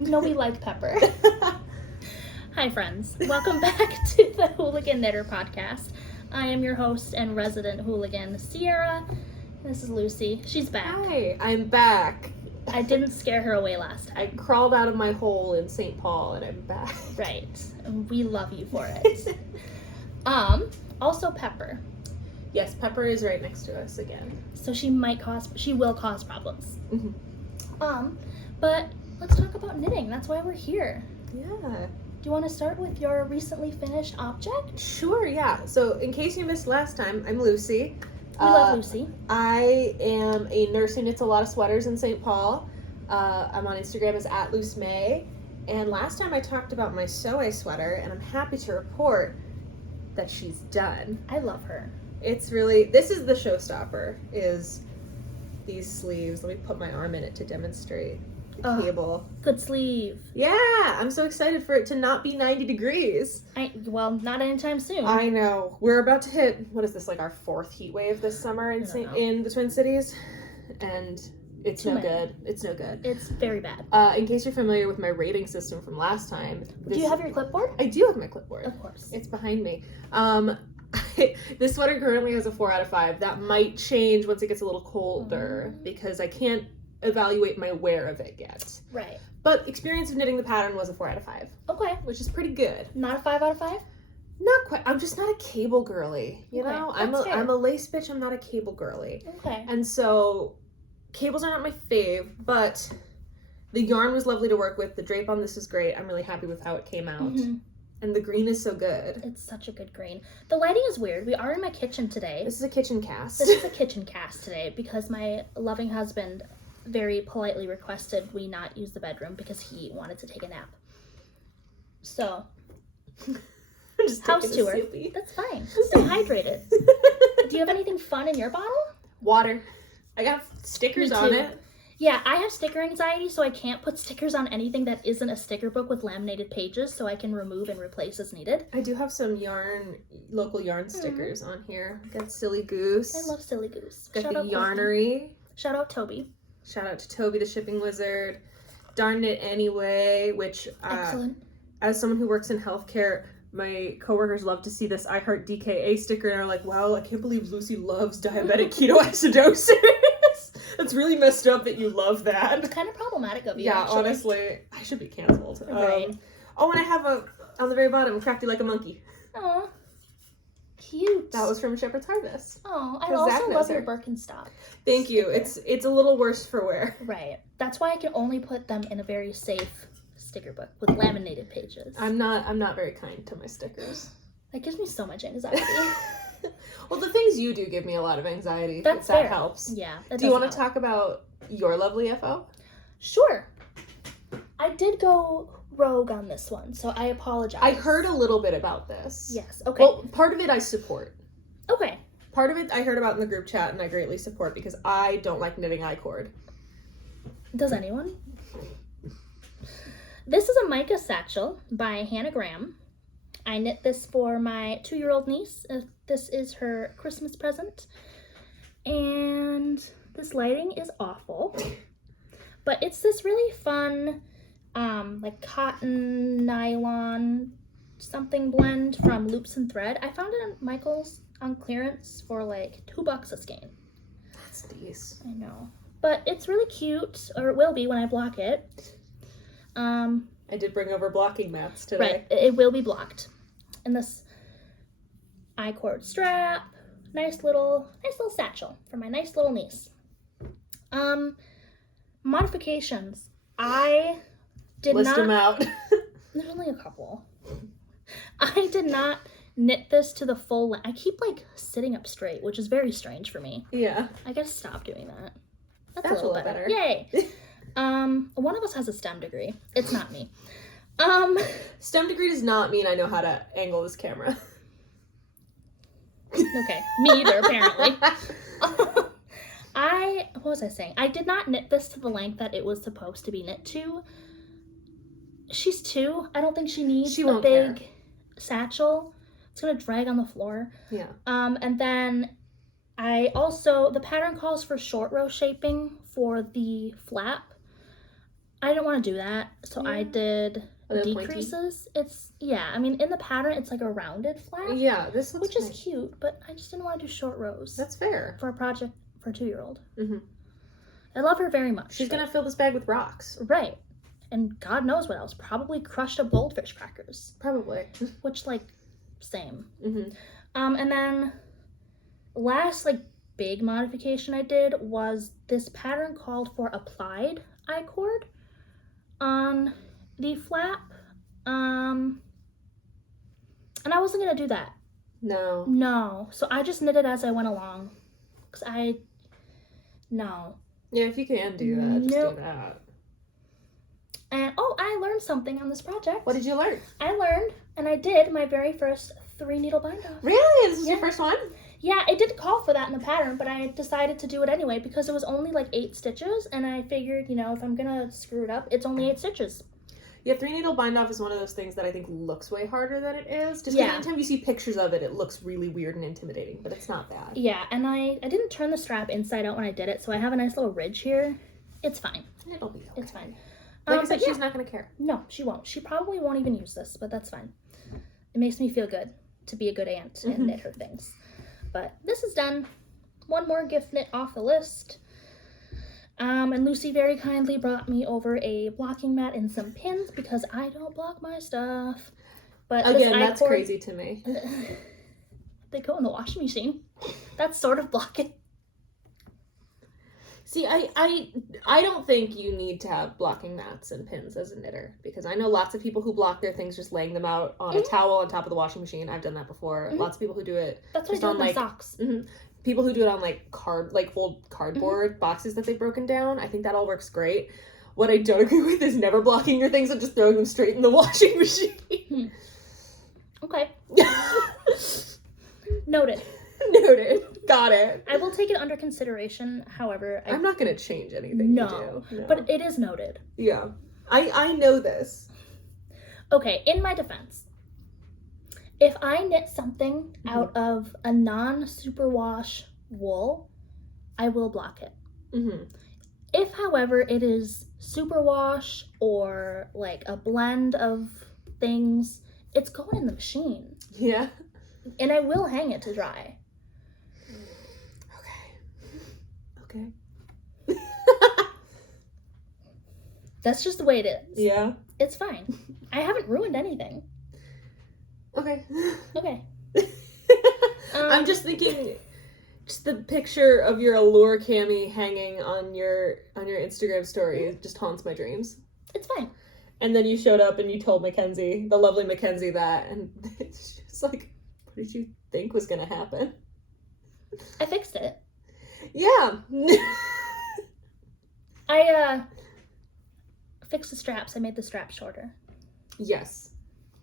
No, we like pepper. Hi, friends. Welcome back to the Hooligan Knitter Podcast. I am your host and resident hooligan, Sierra. This is Lucy. She's back. Hi, I'm back. I didn't scare her away last time. I crawled out of my hole in St. Paul and I'm back. Right. And we love you for it. Also Pepper. Yes, Pepper is right next to us again. So she will cause problems. Mm-hmm. But let's talk about knitting. That's why we're here. Yeah. Do you want to start with your recently finished object? Sure, yeah. So in case you missed last time, I'm Lucy. We love Lucy. I am a nurse who knits a lot of sweaters in St. Paul. I'm on Instagram as @LooseMay. And last time I talked about my Seunghee sweater, and I'm happy to report that she's done. I love her. It's really, this is the showstopper, is these sleeves. Let me put my arm in it to demonstrate the cable. Good sleeve. Yeah, I'm so excited for it to not be 90 degrees. Well, not anytime soon. I know. We're about to hit, what is this, like our 4th heat wave this summer in the Twin Cities? And it's no good. It's no good. It's very bad. In case you're familiar with my rating system from last time. Do you have your clipboard? I do have my clipboard. Of course. It's behind me. This sweater currently has a 4 out of 5. That might change once it gets a little colder because I can't evaluate my wear of it yet. Right. But experience of knitting the pattern was a 4 out of 5. Okay. Which is pretty good. Not a 5 out of 5? Not quite. I'm just not a cable girly. You know? I'm a lace bitch. I'm not a cable girly. Okay. And so cables are not my fave, but the yarn was lovely to work with. The drape on this is great. I'm really happy with how it came out. Mm-hmm. And the green is so good. It's such a good green. The lighting is weird. We are in my kitchen today. This is a kitchen cast. This is a kitchen cast today because my loving husband very politely requested we not use the bedroom because he wanted to take a nap. So, just house tour. That's fine. Stay hydrated. Do you have anything fun in your bottle? Water. I got stickers on it. Yeah, I have sticker anxiety, so I can't put stickers on anything that isn't a sticker book with laminated pages, so I can remove and replace as needed. I do have some local yarn stickers on here. Got Silly Goose. I love Silly Goose. Got the Yarnery. Shout out Toby. Shout out to Toby, the shipping wizard. Darn It Anyway, which excellent. As someone who works in healthcare, my coworkers love to see this I Heart DKA sticker and are like, wow, I can't believe Lucy loves diabetic ketoacidosis. It's really messed up that you love that. It's kind of problematic of you, Yeah, actually. honestly. I should be canceled. Right. And I have on the very bottom, Crafty Like a Monkey. Aw. Cute. That was from Shepherd's Harvest. Oh, I also love your Birkenstock. Thank you. It's a little worse for wear. Right. That's why I can only put them in a very safe sticker book with laminated pages. I'm not very kind to my stickers. That gives me so much anxiety. Well, the things you do give me a lot of anxiety. That helps. Yeah. Do you want to talk about your lovely FO? Sure. I did go rogue on this one, so I apologize. I heard a little bit about this. Yes. Okay. Well, part of it I support. Okay. Part of it I heard about in the group chat, and I greatly support because I don't like knitting I-cord. Does anyone? This is a Micah Satchel by Hannah Graham. I knit this for my 2-year-old niece. This is her Christmas present. And this lighting is awful. But it's this really fun, like cotton, nylon, something blend from Loops and Thread. I found it at Michael's on clearance for like $2 a skein. That's decent. I know. But it's really cute, or it will be when I block it. I did bring over blocking mats today. Right, it will be blocked. And this I-cord strap, nice little satchel for my nice little niece. Modifications. I did List them out. There's only a couple. I did not knit this to the full length. I keep like sitting up straight, which is very strange for me. Yeah. I gotta stop doing that. That's a little better. Yay. One of us has a STEM degree. It's not me. STEM degree does not mean I know how to angle this camera. Okay, me either, apparently. What was I saying? I did not knit this to the length that it was supposed to be knit to. She's 2. I don't think she needs a big satchel. It's gonna drag on the floor. Yeah. And then the pattern calls for short row shaping for the flap. I didn't want to do that, so I did decreases. I mean, in the pattern, it's like a rounded flap. Yeah, this looks which is cute, but I just didn't want to do short rows. That's fair. For a project for a 2-year-old. Mm-hmm. I love her very much. She's going to fill this bag with rocks. Right. And God knows what else. Probably crushed up goldfish crackers. Probably. Which, like, same. Mm-hmm. And then last, like, big modification I did was this pattern called for applied I-cord on the flap. And I wasn't going to do that. No. So I just knit it as I went along. Because no. Yeah, if you can do that, just do that. And, I learned something on this project. What did you learn? I learned, and I did my very first 3-needle bind-off. Really? This is your first one? Yeah, it didn't call for that in the pattern, but I decided to do it anyway because it was only like 8 stitches, and I figured, if I'm gonna screw it up, it's only 8 stitches. Yeah, 3-needle bind-off is one of those things that I think looks way harder than it is. Just because anytime you see pictures of it, it looks really weird and intimidating, but it's not bad. Yeah, and I didn't turn the strap inside out when I did it, so I have a nice little ridge here. It's fine. It'll be okay. It's fine. Like I said, she's not going to care. No, she won't. She probably won't even use this, but that's fine. It makes me feel good to be a good aunt and knit her things. But this is done. One more gift knit off the list. And Lucy very kindly brought me over a blocking mat and some pins because I don't block my stuff. But again, that's crazy to me. They go in the washing machine. That's sort of blocking. See, I don't think you need to have blocking mats and pins as a knitter because I know lots of people who block their things just laying them out on a towel on top of the washing machine. I've done that before. Lots of people who do it. That's what I do with my socks. People who do it on old cardboard boxes that they've broken down. I think that all works great. What I don't agree with is never blocking your things and just throwing them straight in the washing machine. Okay. Noted. Got it. I will take it under consideration. However, I'm not going to change anything you do. No, but it is noted. Yeah. I know this. Okay, in my defense, if I knit something out of a non-superwash wool, I will block it. If, however, it is superwash or like a blend of things, it's going in the machine. Yeah. And I will hang it to dry. Okay. That's just the way it is. Yeah. It's fine. I haven't ruined anything. Okay. I'm just thinking, just the picture of your Allure cami hanging on your Instagram story just haunts my dreams. It's fine. And then you showed up and you told Mackenzie, the lovely Mackenzie, that, and it's just like, what did you think was gonna happen? I fixed it. Yeah. I fixed the straps. I made the straps shorter. Yes.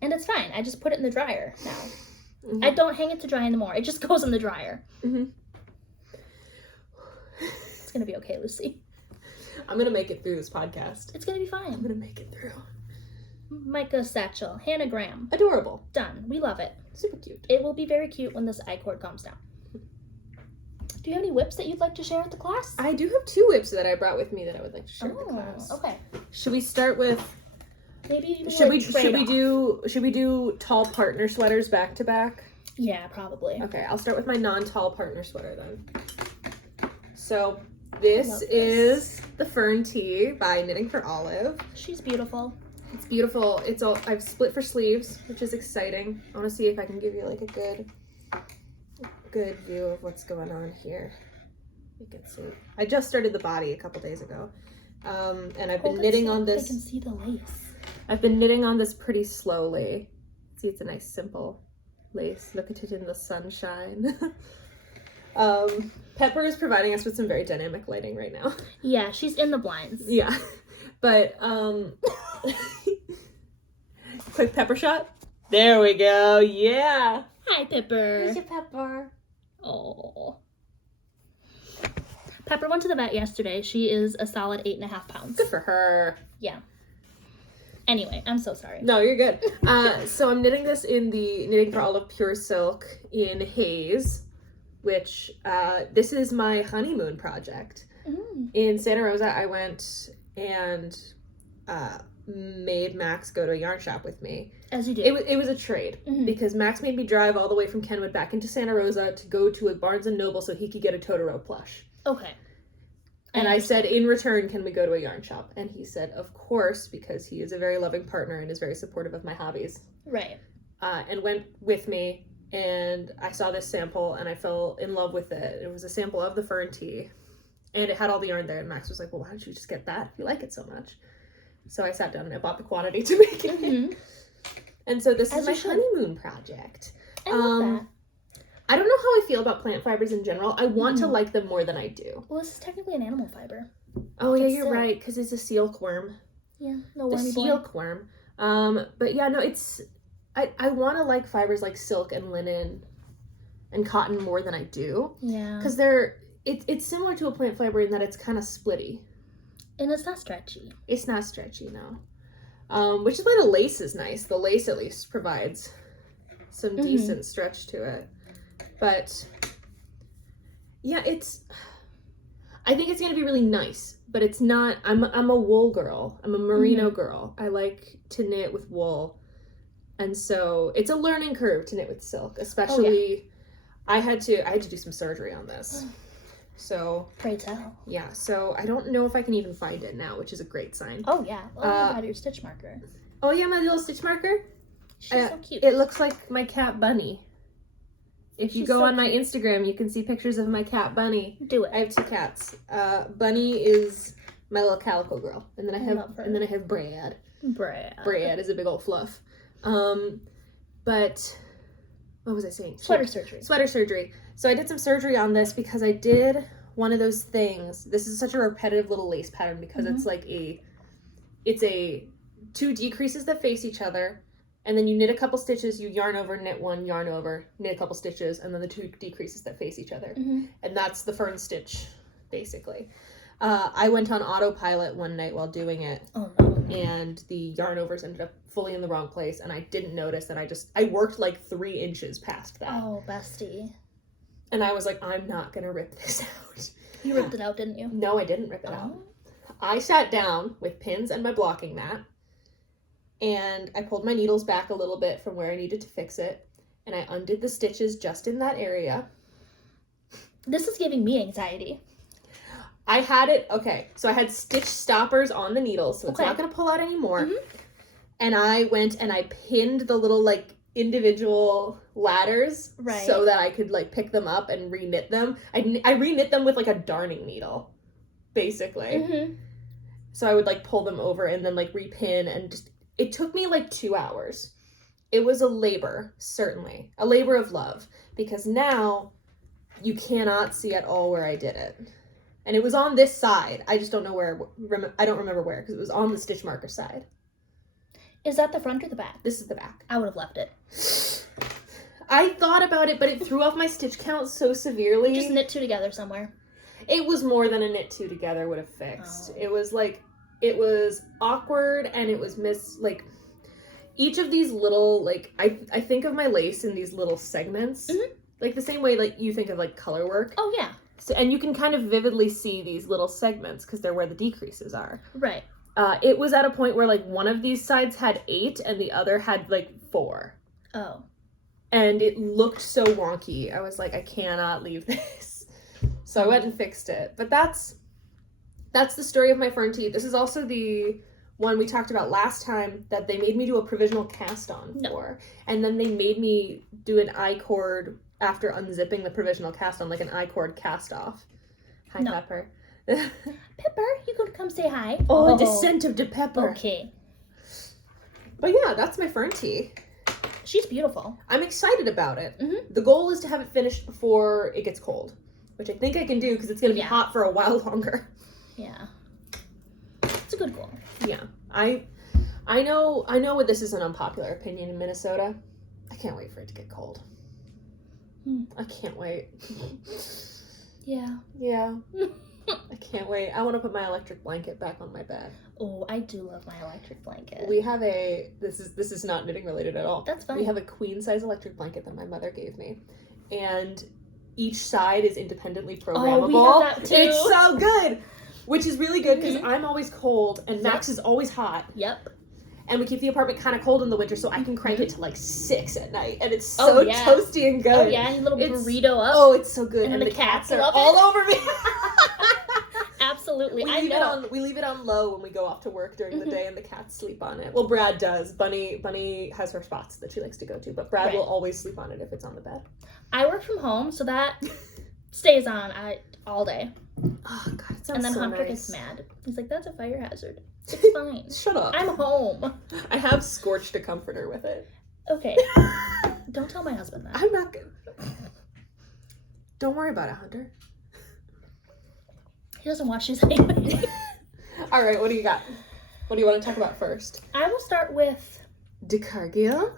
And it's fine. I just put it in the dryer now. I don't hang it to dry anymore. It just goes in the dryer. It's gonna be okay, Lucy. I'm gonna make it through this podcast. It's gonna be fine. I'm gonna make it through. Micah, Satchel, Hanagram. Adorable. Done. We love it. Super cute. It will be very cute when this I-cord comes down. Do you have any whips that you'd like to share with the class? I do have 2 whips that I brought with me that I would like to share with the class. Okay. Should we start with? Maybe should we do tall partner sweaters back to back? Yeah, probably. Okay, I'll start with my non-tall partner sweater then. So this is the Fern tee by Knitting for Olive. She's beautiful. It's beautiful. I've split for sleeves, which is exciting. I want to see if I can give you like a good view of what's going on here. You can see. I just started the body a couple days ago. And I've been knitting on this. I can see the lace. I've been knitting on this pretty slowly. See, it's a nice simple lace. Look at it in the sunshine. Pepper is providing us with some very dynamic lighting right now. Yeah, she's in the blinds. Yeah. But quick pepper shot. There we go. Yeah. Hi, Pepper. Here's your Pepper. Oh. Pepper went to the vet yesterday. She is a solid 8.5 pounds. Good for her. Yeah. Anyway, I'm so sorry. No, you're good. So I'm knitting this in the Knitting for Olive Pure Silk in Haze, which this is my honeymoon project. In Santa Rosa, I went and made Max go to a yarn shop with me. As you do. It was a trade, because Max made me drive all the way from Kenwood back into Santa Rosa to go to a Barnes & Noble so he could get a Totoro plush. Okay. And I said, in return, can we go to a yarn shop? And he said, of course, because he is a very loving partner and is very supportive of my hobbies. Right. And went with me, and I saw this sample, and I fell in love with it. It was a sample of the Fern tee, and it had all the yarn there, and Max was like, well, why don't you just get that if you like it so much? So I sat down and I bought the quantity to make it. And so this is my honeymoon project. I love that. I don't know how I feel about plant fibers in general. I want to like them more than I do. Well, this is technically an animal fiber. Oh, yeah, you're right, because it's a silkworm. Yeah, no wormy boy. Silkworm. But yeah, no, it's... I want to like fibers like silk and linen and cotton more than I do. Yeah. Because it's similar to a plant fiber in that it's kind of splitty. And it's not stretchy. It's not stretchy, no. Which is why the lace is nice. The lace at least provides some decent stretch to it. But yeah, I think it's gonna be really nice, but it's not. I'm a wool girl. I'm a merino girl. I like to knit with wool, and so it's a learning curve to knit with silk. Especially, I had to do some surgery on this. So pray tell. Yeah. So I don't know if I can even find it now, which is a great sign. Oh yeah. Oh, you had your stitch marker. Oh yeah, my little stitch marker. She's so cute. It looks like my cat Bunny. If you go on my Instagram, you can see pictures of my cat Bunny. Do it. I have 2 cats. Bunny is my little calico girl, and then I have Brad. Brad is a big old fluff. But what was I saying? Sweater surgery. So I did some surgery on this because I did one of those things. This is such a repetitive little lace pattern because it's like it's 2 decreases that face each other. And then you knit a couple stitches, you yarn over, knit one, yarn over, knit a couple stitches, and then the 2 decreases that face each other. And that's the Fern stitch, basically. I went on autopilot one night while doing it. Oh, no. And the yarn overs ended up fully in the wrong place, and I didn't notice that I worked like 3 inches past that. Oh, bestie. And I was like, I'm not going to rip this out. You ripped it out, didn't you? No, I didn't rip it out. I sat down with pins and my blocking mat. And I pulled my needles back a little bit from where I needed to fix it. And I undid the stitches just in that area. This is giving me anxiety. I had it, so I had stitch stoppers on the needles, so it's not going to pull out anymore. And I went and I pinned the little, like, individual ladders so that I could, like, pick them up and re-knit them. I re-knit them with, like, a darning needle, basically. So I would, like, pull them over and then, like, repin and just... It took me like 2 hours. It was a labor, certainly. A labor of love. Because now you cannot see at all where I did it. And it was on this side. I just don't know where. I don't remember where because it was on the stitch marker side. Is that the front or the back? This is the back. I would have left it. I thought about it, but it threw off my stitch count so severely. Just knit 2 together somewhere. It was more than a knit 2 together would have fixed. It was like... It was awkward, and it was each of these little, like, I think of my lace in these little segments. Like, the same way, like, you think of, like, color work. Oh, yeah. So, and you can kind of vividly see these little segments, because they're where the decreases are. Right. It was at a point where, like, one of these sides had 8, and the other had, like, 4. Oh. And it looked so wonky. I was like, I cannot leave this. So I went and fixed it. But that's the story of my Fern tee. This is also the one we talked about last time that they made me do a provisional cast on for. And then they made me do an I-cord after unzipping the provisional cast on, like an I-cord cast off. Hi, Pepper. Pepper, you gonna come say hi? Oh, descent of Pepper. Okay. But yeah, that's my Fern tee. She's beautiful. I'm excited about it. The goal is to have it finished before it gets cold, which I think I can do because it's going to be hot for a while longer. Yeah. It's a good goal. Yeah. I know this is an unpopular opinion in Minnesota. I can't wait for it to get cold. I can't wait. Yeah. Yeah. I can't wait. I want to put my electric blanket back on my bed. Oh, I do love my electric blanket. We have this is not knitting related at all. That's fine. We have a queen size electric blanket that my mother gave me. And each side is independently programmable. Oh, we have that too. It's so good. Which is really good because Mhm. I'm always cold and Max is always hot. Yep. And we keep the apartment kind of cold in the winter, so I can crank it to like 6 at night, and it's so yeah. toasty and good. Oh yeah, and a little burrito up. Oh, it's so good, And and the the cats are love all it. over me. Absolutely, we I leave know. we leave it on low when we go off to work during the day, and the cats sleep on it. Well, Brad does. Bunny has her spots that she likes to go to, but Brad will always sleep on it if it's on the bed. I work from home, so that stays on all day. Oh God, it sounds And then so Hunter nice. gets mad. He's like, "That's a fire hazard. It's fine. Shut up. I'm home." I have scorched a comforter with it. Okay. Don't tell my husband that. I'm not good. Don't worry about it, Hunter. He doesn't watch these anyway. All right, what do you got? What do you want to talk about first? I will start with... The Cargill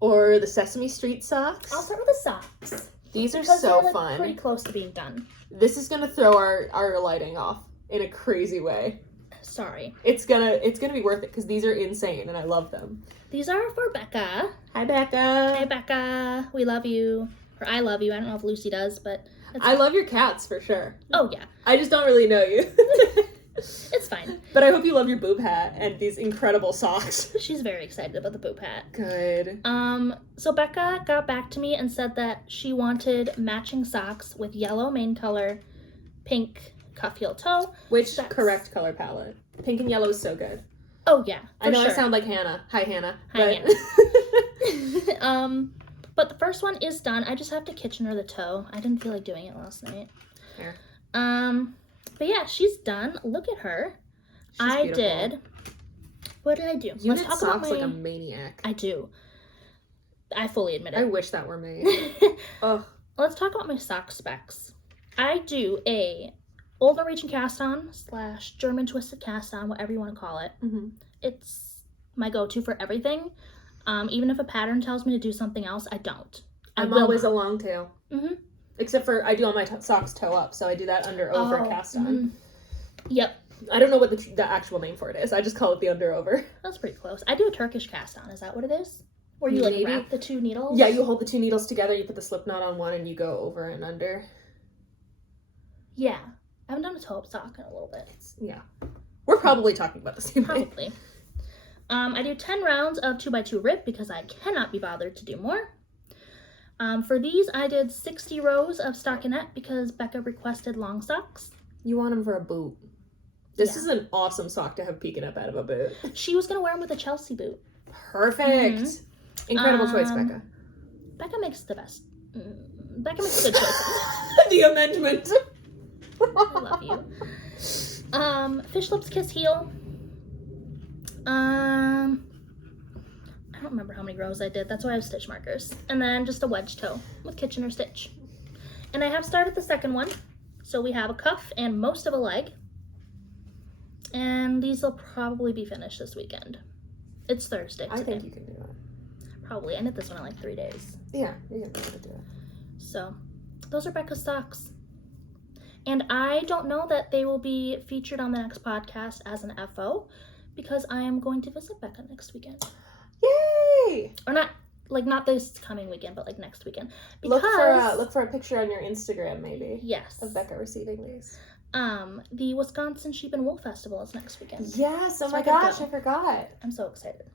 or the Sesame Street socks? I'll start with the socks. These are Because so they're, like, fun. pretty close to being done. This is gonna throw our lighting off in a crazy way. Sorry. It's gonna be worth it because these are insane and I love them. These are for Becca. Hi, Becca. Hi, Becca. We love you. Or I love you. I don't know if Lucy does, but... I love your cats for sure. Oh, yeah. I just don't really know you. It's fine. But I hope you love your boob hat and these incredible socks. She's very excited about the boop hat. Good. So Becca got back to me and said that she wanted matching socks with yellow main color, pink cuff heel toe. Which correct color palette? Pink and yellow is so good. Oh, yeah. I know sure. I sound like Hannah. Hi, Hannah. Hi, Hannah. But the first one is done. I just have to Kitchener the toe. I didn't feel like doing it last night. Fair. But yeah, she's done. Look at her. She's beautiful. did. What did I do? You knit socks like a maniac. I do. I fully admit it. I wish that were me. Ugh. Let's talk about my sock specs. I do a Old Norwegian cast on / German twisted cast on, whatever you want to call it. Mm-hmm. It's my go-to for everything. Even if a pattern tells me to do something else, I don't. I'm always a long tail. Mm-hmm. Except for I do all my socks toe up, so I do that under over cast on. Mm-hmm. Yep. I don't know what the actual name for it is. I just call it the under over. That's pretty close. I do a Turkish cast on. Is that what it is? Where you Maybe. wrap the two needles? Yeah, you hold the two needles together, you put the slip knot on one, and you go over and under. Yeah. I haven't done a toe-up sock in a little bit. Yeah. We're probably talking about the same thing. Probably. I do 10 rounds of 2x2 rib because I cannot be bothered to do more. For these, I did 60 rows of stockinette because Becca requested long socks. You want them for a boot. This is an awesome sock to have peeking up out of a boot. She was going to wear them with a Chelsea boot. Perfect. Mm-hmm. Incredible choice, Becca. Becca makes the best. Becca makes good choices. The amendment. I love you. Fish lips kiss heel. I don't remember how many rows I did. That's why I have stitch markers. And then just a wedge toe with Kitchener stitch. And I have started the second one. So we have a cuff and most of a leg. And these will probably be finished this weekend. It's Thursday today. I think you can do it. Probably. I knit this one in like 3 days. Yeah, you can be able to do it. So, those are Becca's socks. And I don't know that they will be featured on the next podcast as an FO because I am going to visit Becca next weekend. Yay! Or not this coming weekend, but like next weekend. Because look for a picture on your Instagram maybe. Yes. Of Becca receiving these. The Wisconsin Sheep and Wool Festival is next weekend. Yes, oh So my I gotta gosh, go. I forgot. I'm so excited.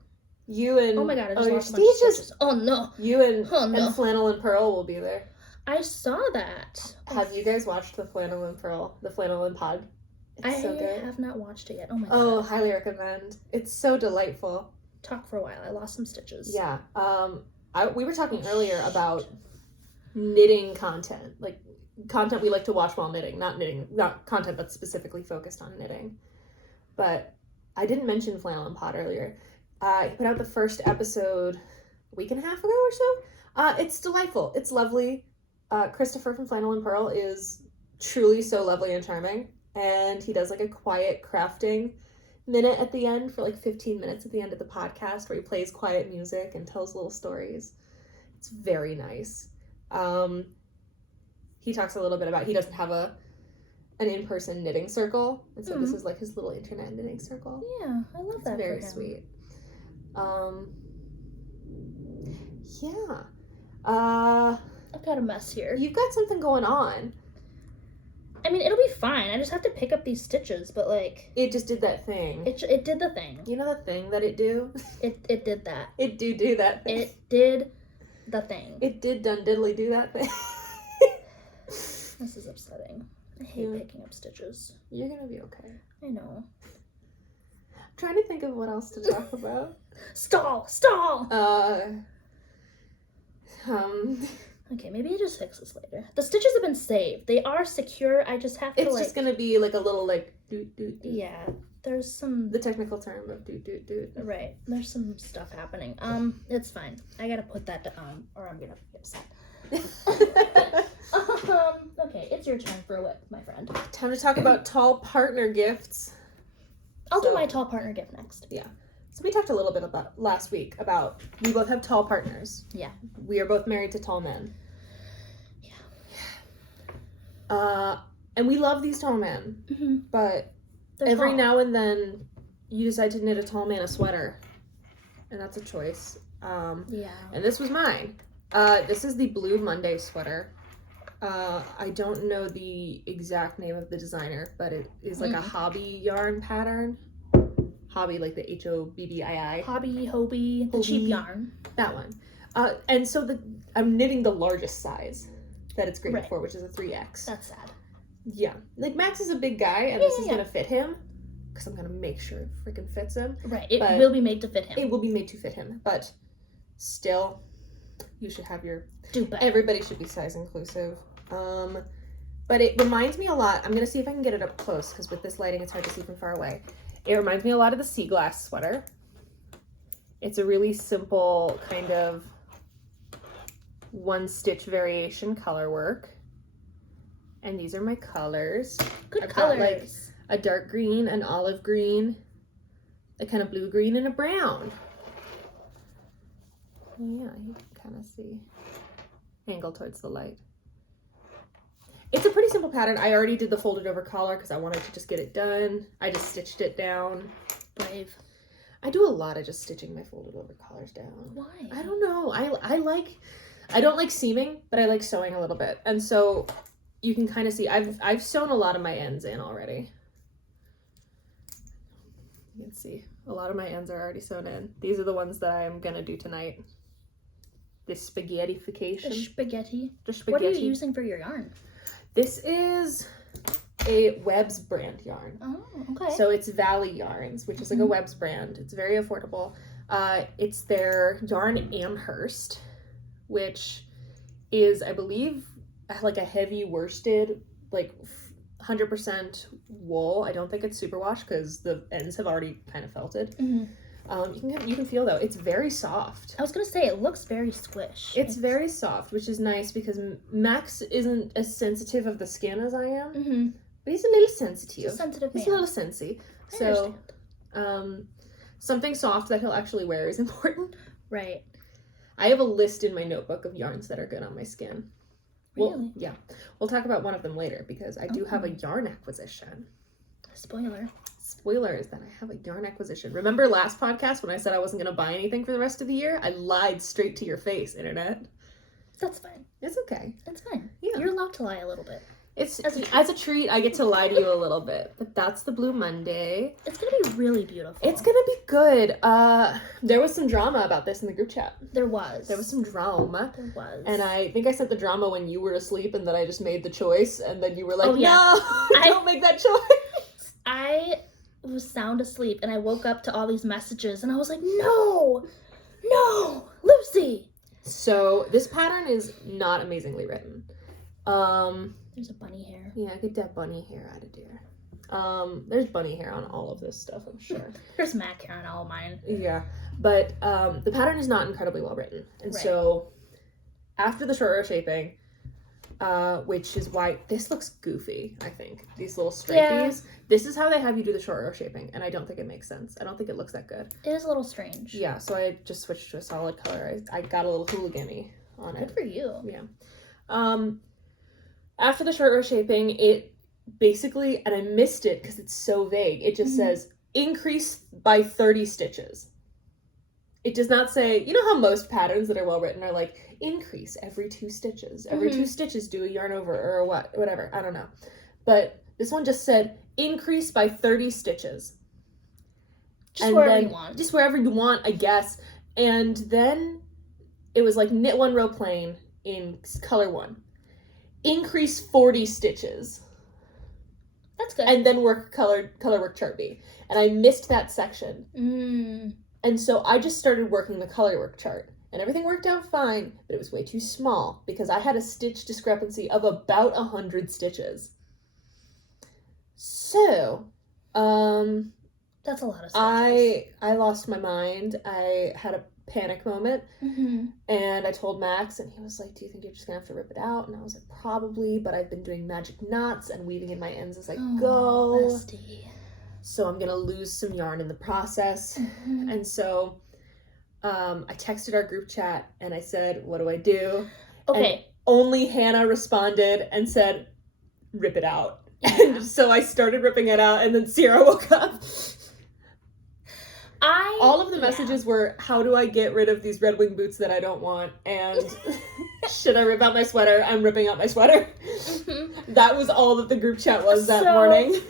You and Oh my god, I just your lost a bunch of stitches. stitches. Oh no. You and no. Flannel and Pearl will be there. I saw that. Have you guys watched the Flannel and Pearl, the Flannel and Pod? It's so good. I have not watched it yet. Oh my god. Oh, highly recommend. It's so delightful. Talk for a while. I lost some stitches. Yeah. We were talking earlier about knitting content, like content we like to watch while knitting, not content that's specifically focused on knitting. But I didn't mention Flannel and Pod earlier. He put out the first episode a week and a half ago or so. It's delightful. It's lovely. Christopher from Flannel and Pearl is truly so lovely and charming. And he does like a quiet crafting minute at the end for like 15 minutes at the end of the podcast where he plays quiet music and tells little stories. It's very nice. He talks a little bit about he doesn't have an in-person knitting circle, and so this is like his little internet knitting circle. Yeah, I love It's that. very for him. sweet. Yeah. I've got a mess here. You've got something going on. I mean, it'll be fine. I just have to pick up these stitches, but like... It just did that thing. It did the thing. You know the thing that it do? It did that. It do that thing. It did the thing. It did done diddly do that thing. This is upsetting. I hate picking up stitches. You're gonna be okay. I know. I'm trying to think of what else to talk about. Stall! Okay, maybe I just fix this later. The stitches have been saved. They are secure. I just have to It's just gonna be like a little like doot doot doot. Yeah, there's some... The technical term of doot doot doot. Right. There's some stuff happening. It's fine. I gotta put that down or I'm gonna be upset. Okay, it's your turn for a whip, my friend. Time to talk about tall partner gifts. I'll do my tall partner gift next. Yeah. So we talked a little bit about last week about we both have tall partners. Yeah. We are both married to tall men. Yeah. And we love these tall men. Mm-hmm. But They're every tall. now and then you decide to knit a tall man a sweater. And that's a choice. Yeah. And this was mine. This is the Blue Monday sweater. I don't know the exact name of the designer, but it is like a hobby yarn pattern. Hobby, like the Hobbii. Hobby, the cheap yarn. That one. And so I'm knitting the largest size that it's graded for, which is a 3X. That's sad. Yeah. Like, Max is a big guy, and this is going to fit him. Because I'm going to make sure it freaking fits him. Right. It will be made to fit him. It will be made to fit him. But still, you should have your... Do better. Everybody should be size inclusive. But it reminds me a lot... I'm going to see if I can get it up close, because with this lighting, it's hard to see from far away. It reminds me a lot of the Sea Glass sweater. It's a really simple kind of one stitch variation color work. And these are my colors. Good I've colors. got like a dark green, an olive green, a kind of blue green, and a brown. Yeah, you can kind of see. Angle towards the light. It's a pretty simple pattern. I already did the folded over collar because I wanted to just get it done. I just stitched it down. Brave. I do a lot of just stitching my folded over collars down. Why? I don't know. I don't like seaming, but I like sewing a little bit. And so you can kind of see I've sewn a lot of my ends in already. You can see a lot of my ends are already sewn in. These are the ones that I'm gonna do tonight. This spaghettification. The spaghetti. The spaghetti. What are you using for your yarn? This is a Webb's brand yarn. Oh, okay. So it's Valley Yarns, which is like a Webb's brand. It's very affordable. It's their yarn Amherst, which is, I believe, like a heavy worsted, like 100% wool. I don't think it's superwash because the ends have already kind of felted. Mm-hmm. You can feel though, it's very soft. I was gonna say it looks very squish. It's very soft, which is nice because Max isn't as sensitive of the skin as I am. Mm-hmm. But he's a little sensitive. He's a sensitive man. He's a little sensy. So, something soft that he'll actually wear is important. Right. I have a list in my notebook of yarns that are good on my skin. Really? Well, yeah. We'll talk about one of them later because I do have a yarn acquisition. Spoiler. Spoiler is that I have a yarn acquisition. Remember last podcast when I said I wasn't going to buy anything for the rest of the year? I lied straight to your face, internet. That's fine. It's okay. It's fine. Yeah. You're allowed to lie a little bit. It's as a treat, I get to lie to you a little bit. But that's the Blue Monday. It's gonna be really beautiful. It's gonna be good. There was some drama about this in the group chat. There was some drama. There was. And I think I sent the drama when you were asleep and then I just made the choice and then you were like, oh, yeah. no, don't make that choice. I was sound asleep and I woke up to all these messages and I was like, no, Lucy. So this pattern is not amazingly written. There's a bunny hair. Yeah, get that bunny hair out of there. There's bunny hair on all of this stuff, I'm sure. There's Mac hair on all of mine. Yeah, but the pattern is not incredibly well written. And so after the short row shaping, which is why this looks goofy, I think. These little stripies. Yeah. This is how they have you do the short row shaping, and I don't think it makes sense. I don't think it looks that good. It is a little strange. Yeah, so I just switched to a solid color. I got a little hooligan-y on it. Good for you. Yeah. After the short row shaping, it basically, and I missed it because it's so vague, it just says increase by 30 stitches. It does not say, you know how most patterns that are well written are like increase every 2 stitches. Every 2 stitches do a yarn over or whatever. I don't know. but this one just said increase by 30 stitches. Just wherever you want. Just wherever you want, I guess. And then it was like knit 1 row plain in color 1. Increase 40 stitches. That's good. And then work color work chart B. And I missed that section. And so I just started working the color work chart. And everything worked out fine, but it was way too small because I had a stitch discrepancy of about 100 stitches. So, that's a lot of stitches. I lost my mind. I had a panic moment, and I told Max, and he was like, "Do you think you're just gonna have to rip it out?" And I was like, "Probably, but I've been doing magic knots and weaving in my ends as I go, bestie. So I'm gonna lose some yarn in the process." And so, I texted our group chat and I said, "What do I do?" Okay. And only Hannah responded and said, "Rip it out." And so I started ripping it out, and then Sierra woke up. All of the messages were, how do I get rid of these Red Wing boots that I don't want? And should I rip out my sweater? I'm ripping out my sweater. That was all that the group chat was that morning.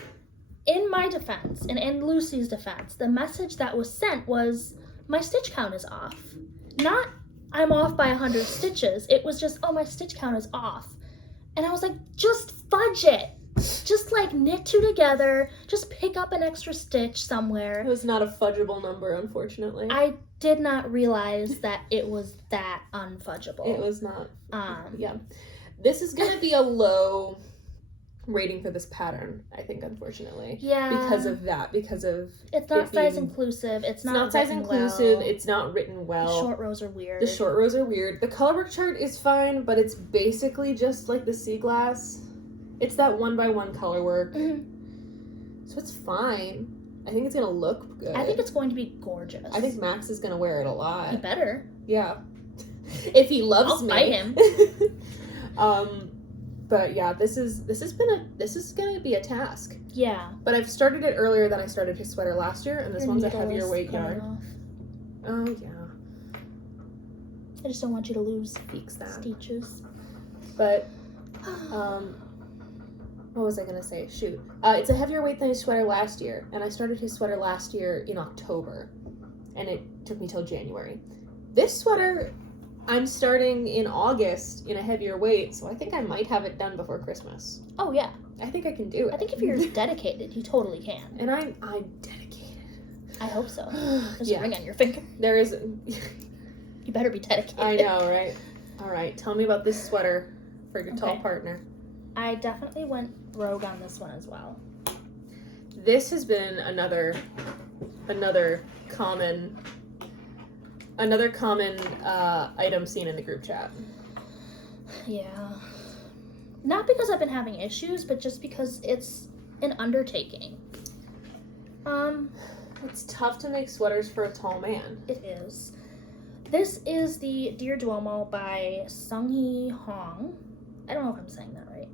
In my defense, and in Lucy's defense, the message that was sent was, my stitch count is off. Not, I'm off by 100 stitches. It was just, oh, my stitch count is off. And I was like, just fudge it. Just like knit 2 together, just pick up an extra stitch somewhere. It was not a fudgeable number, unfortunately. I did not realize that it was that unfudgeable. It was not. Yeah. This is going to be a low rating for this pattern, I think, unfortunately. Yeah. Because of that. Because of it's not size inclusive. It's not size inclusive. Well. It's not written well. The short rows are weird. The color work chart is fine, but it's basically just like the sea glass. It's that 1x1 color work. So it's fine. I think it's going to look good. I think it's going to be gorgeous. I think Max is going to wear it a lot. He better. Yeah. If he loves me. I'll fight him. But yeah, this is going to be a task. Yeah. But I've started it earlier than I started his sweater last year, and this one's a heavier weight yarn. Off. Oh yeah. I just don't want you to lose stitches. But what was I going to say? Shoot. It's a heavier weight than his sweater last year, and I started his sweater last year in October, and it took me till January. This sweater, I'm starting in August in a heavier weight, so I think I might have it done before Christmas. Oh, yeah. I think I can do it. I think if you're dedicated, you totally can. And I'm dedicated. I hope so. There's a ring on your finger. There is. You better be dedicated. I know, right? All right, tell me about this sweater for your tall partner. I definitely went rogue on this one as well. This has been another common item seen in the group chat. Yeah. Not because I've been having issues, but just because it's an undertaking. It's tough to make sweaters for a tall man. It is. This is the Dear Duomo by Seunghee Hong. I don't know if I'm saying that right.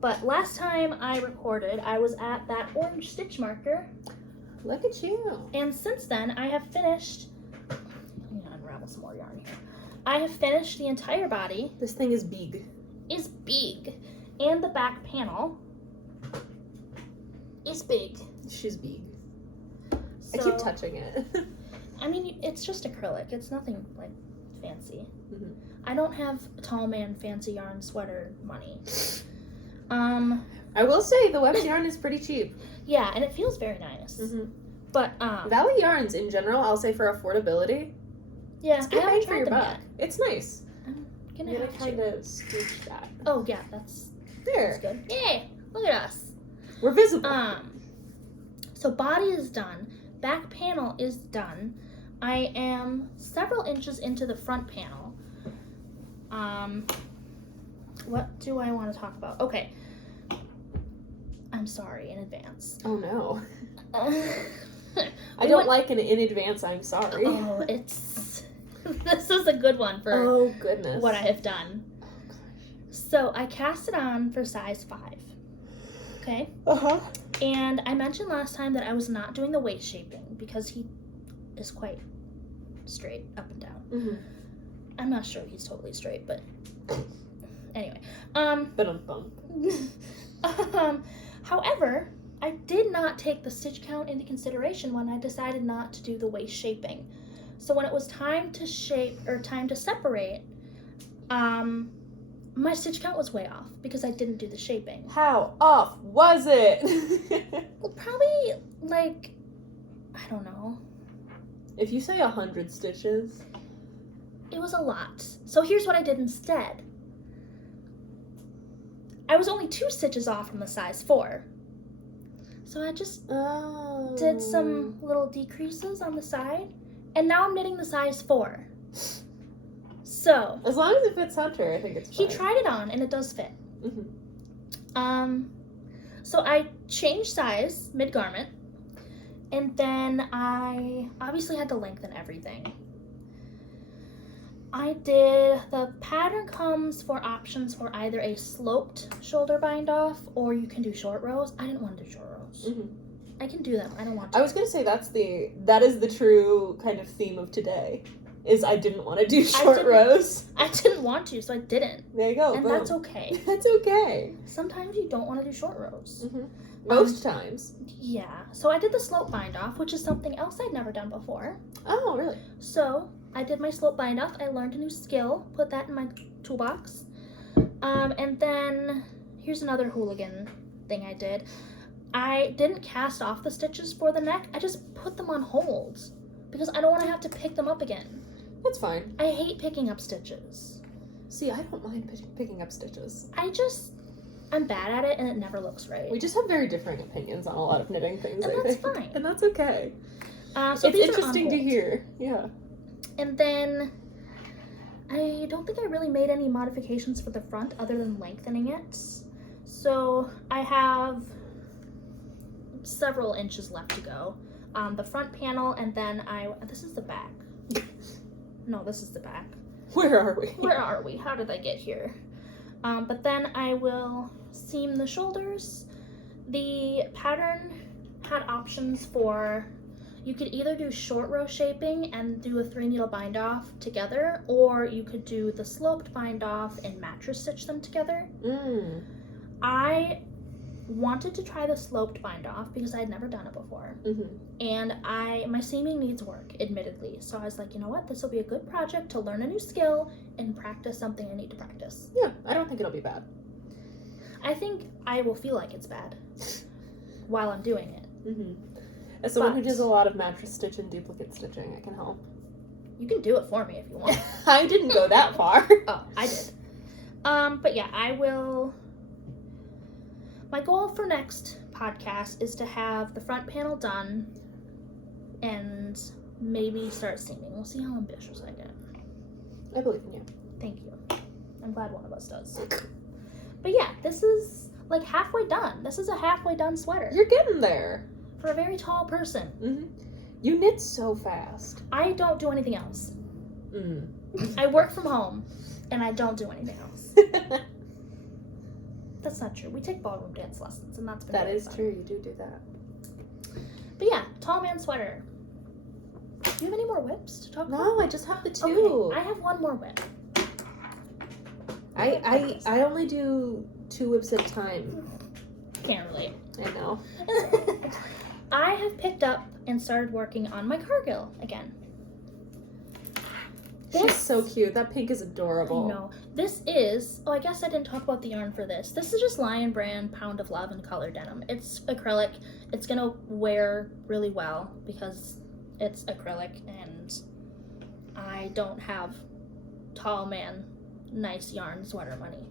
But last time I recorded, I was at that orange stitch marker. Look at you. And since then, I have finished... I'm going to unravel some more yarn here. I have finished the entire body. This thing is big. Is big. And the back panel is big. She's big. So, I keep touching it. I mean, it's just acrylic. It's nothing, like, fancy. Mm-hmm. I don't have tall man fancy yarn sweater money. I will say the Webb's yarn is pretty cheap. Yeah, and it feels very nice. Mm-hmm. But Valley yarns in general, I'll say for affordability. Yeah, it's good bang for your buck. Yet. It's nice. I'm gonna have kind of scooch that. Oh yeah, that's good. Yay! Look at us. We're visible. So body is done. Back panel is done. I am several inches into the front panel. What do I want to talk about? Okay. I'm sorry in advance. Oh no. I don't like an in advance I'm sorry. Oh, it's... This is a good one for oh, goodness. What I have done. Oh, gosh. So I cast it on for size 5. Okay? Uh-huh. And I mentioned last time that I was not doing the waist shaping because he is quite straight up and down. Mm-hmm. I'm not sure he's totally straight, but anyway. However, I did not take the stitch count into consideration when I decided not to do the waist shaping. So when it was time to shape or time to separate, my stitch count was way off because I didn't do the shaping. How off was it? Well, probably like, I don't know. If you say 100 stitches. It was a lot. So here's what I did instead. I was only 2 stitches off from the size 4. So I just did some little decreases on the side. And now I'm knitting the size 4. So. As long as it fits Hunter, I think it's fine. He tried it on and it does fit. Mm-hmm. So I changed size mid-garment. And then I obviously had to lengthen everything. The pattern comes for options for either a sloped shoulder bind off or you can do short rows. I didn't want to do short rows. Mm-hmm. I can do them. I don't want to. I was going to say that is the true kind of theme of today, is I didn't want to do short rows. I didn't want to, so I didn't. There you go. And boom. That's okay. That's okay. Sometimes you don't want to do short rows. Mm-hmm. Most times. Yeah. So I did the slope bind off, which is something else I'd never done before. Oh, really? So I did my slope bind off. I learned a new skill, put that in my toolbox. And then here's another hooligan thing I did. I didn't cast off the stitches for the neck. I just put them on hold because I don't want to have to pick them up again. That's fine. I hate picking up stitches. See, I don't mind picking up stitches. I'm bad at it and it never looks right. We just have very different opinions on a lot of knitting things, and I that's think. fine. And that's okay. So it's interesting to hear. Yeah. And then I don't think I really made any modifications for the front other than lengthening it. So I have several inches left to go. The front panel, and then this is the back. No, this is the back. Where are we? Where are we? How did I get here? But then I will seam the shoulders. The pattern had options for, you could either do short row shaping and do a 3-needle bind off together, or you could do the sloped bind off and mattress stitch them together. I wanted to try the sloped bind off because I had never done it before. And my seaming needs work, admittedly. So I was like, you know what? This will be a good project to learn a new skill and practice something I need to practice. Yeah, I don't think it'll be bad. I think I will feel like it's bad while I'm doing it. As someone who does a lot of mattress stitch and duplicate stitching, I can help. You can do it for me if you want. I didn't go that far. Oh, I did. But yeah, I will. My goal for next podcast is to have the front panel done and maybe start seaming. We'll see how ambitious I get. I believe in you. Thank you. I'm glad one of us does. But yeah, this is like halfway done. This is a halfway done sweater. You're getting there. For a very tall person. You knit so fast. I don't do anything else. I work from home and I don't do anything else. That's not true. We take ballroom dance lessons, and that's been That really is fun. true. You do that. But yeah, tall man sweater. Do you have any more whips to talk about? No, I just have the 2. Okay, I have one more whip. I only do 2 whips at a time. Can't relate. I know. I have picked up and started working on my Cargill again. She's so cute. That pink is adorable. I know. This is, I guess I didn't talk about the yarn for this. This is just Lion Brand Pound of Love and color denim. It's acrylic. It's going to wear really well because it's acrylic and I don't have tall man, nice yarn sweater money.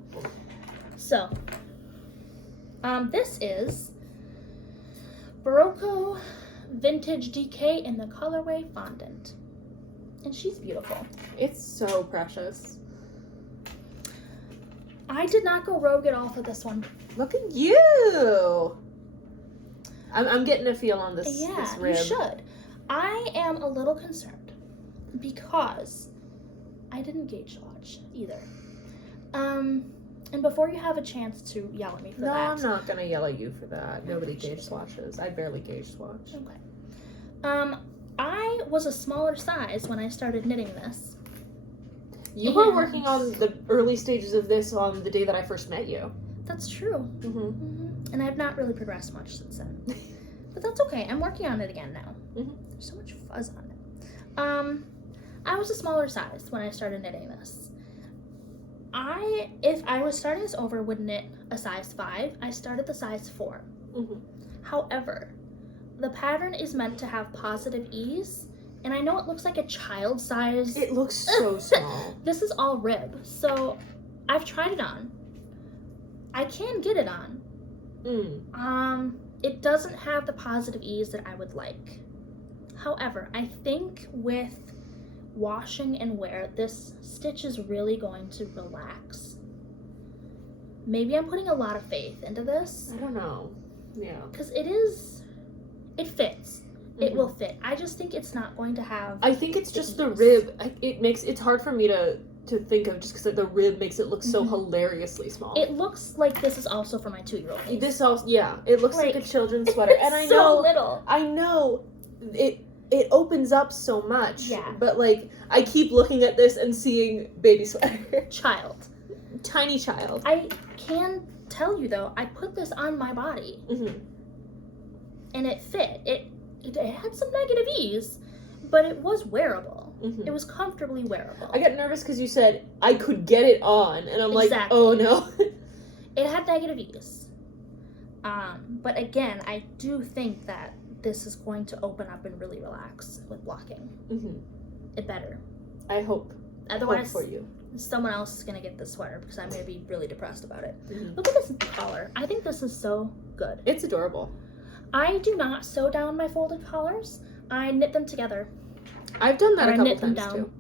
So, this is Barocco Vintage DK in the colorway Fondant. And she's beautiful. It's so precious. I did not go rogue at all for this one. Look at you! I'm getting a feel on this, Yeah, this rib. you should. I am a little concerned because I didn't gauge swatch either. And before you have a chance to yell at me for No, that. I'm not gonna yell at you for that. Nobody gauge swatches. I barely gauge swatch. Okay. I was a smaller size when I started knitting this. You were working on the early stages of this on the day that I first met you. That's true. Mm-hmm. And I've not really progressed much since then. But that's okay. I'm working on it again now. Mm-hmm. There's so much fuzz on it. I was a smaller size when I started knitting this. If I was starting this over, would knit a size 5. I started the size 4. Mm-hmm. However, the pattern is meant to have positive ease, and I know it looks like a child size. It looks so small. This is all rib, so I've tried it on. I can get it on. It doesn't have the positive ease that I would like. However, I think with washing and wear, this stitch is really going to relax. Maybe I'm putting a lot of faith into this. I don't know. Yeah. Because it fits. It will fit. I just think it's not going to have... I think it's just the rib. It's hard for me to think of, just because the rib makes it look so hilariously small. It looks like this is also for my 2-year-old niece. This also, yeah, it looks like a children's sweater, and I know so little. I know it opens up so much. Yeah. But like, I keep looking at this and seeing baby sweater. Child. Tiny child. I can tell you though, I put this on my body, and it fit. It had some negative ease, but it was wearable. It was comfortably wearable. I got nervous because you said I could get it on, and I'm like, oh no. It had negative ease. But again, I do think that this is going to open up and really relax with blocking. It better. I hope. Otherwise, hope for you. Someone else is going to get this sweater because I'm going to be really depressed about it. Look at this collar. I think this is so good. It's adorable. I do not sew down my folded collars. I knit them together. I've done that a couple times too.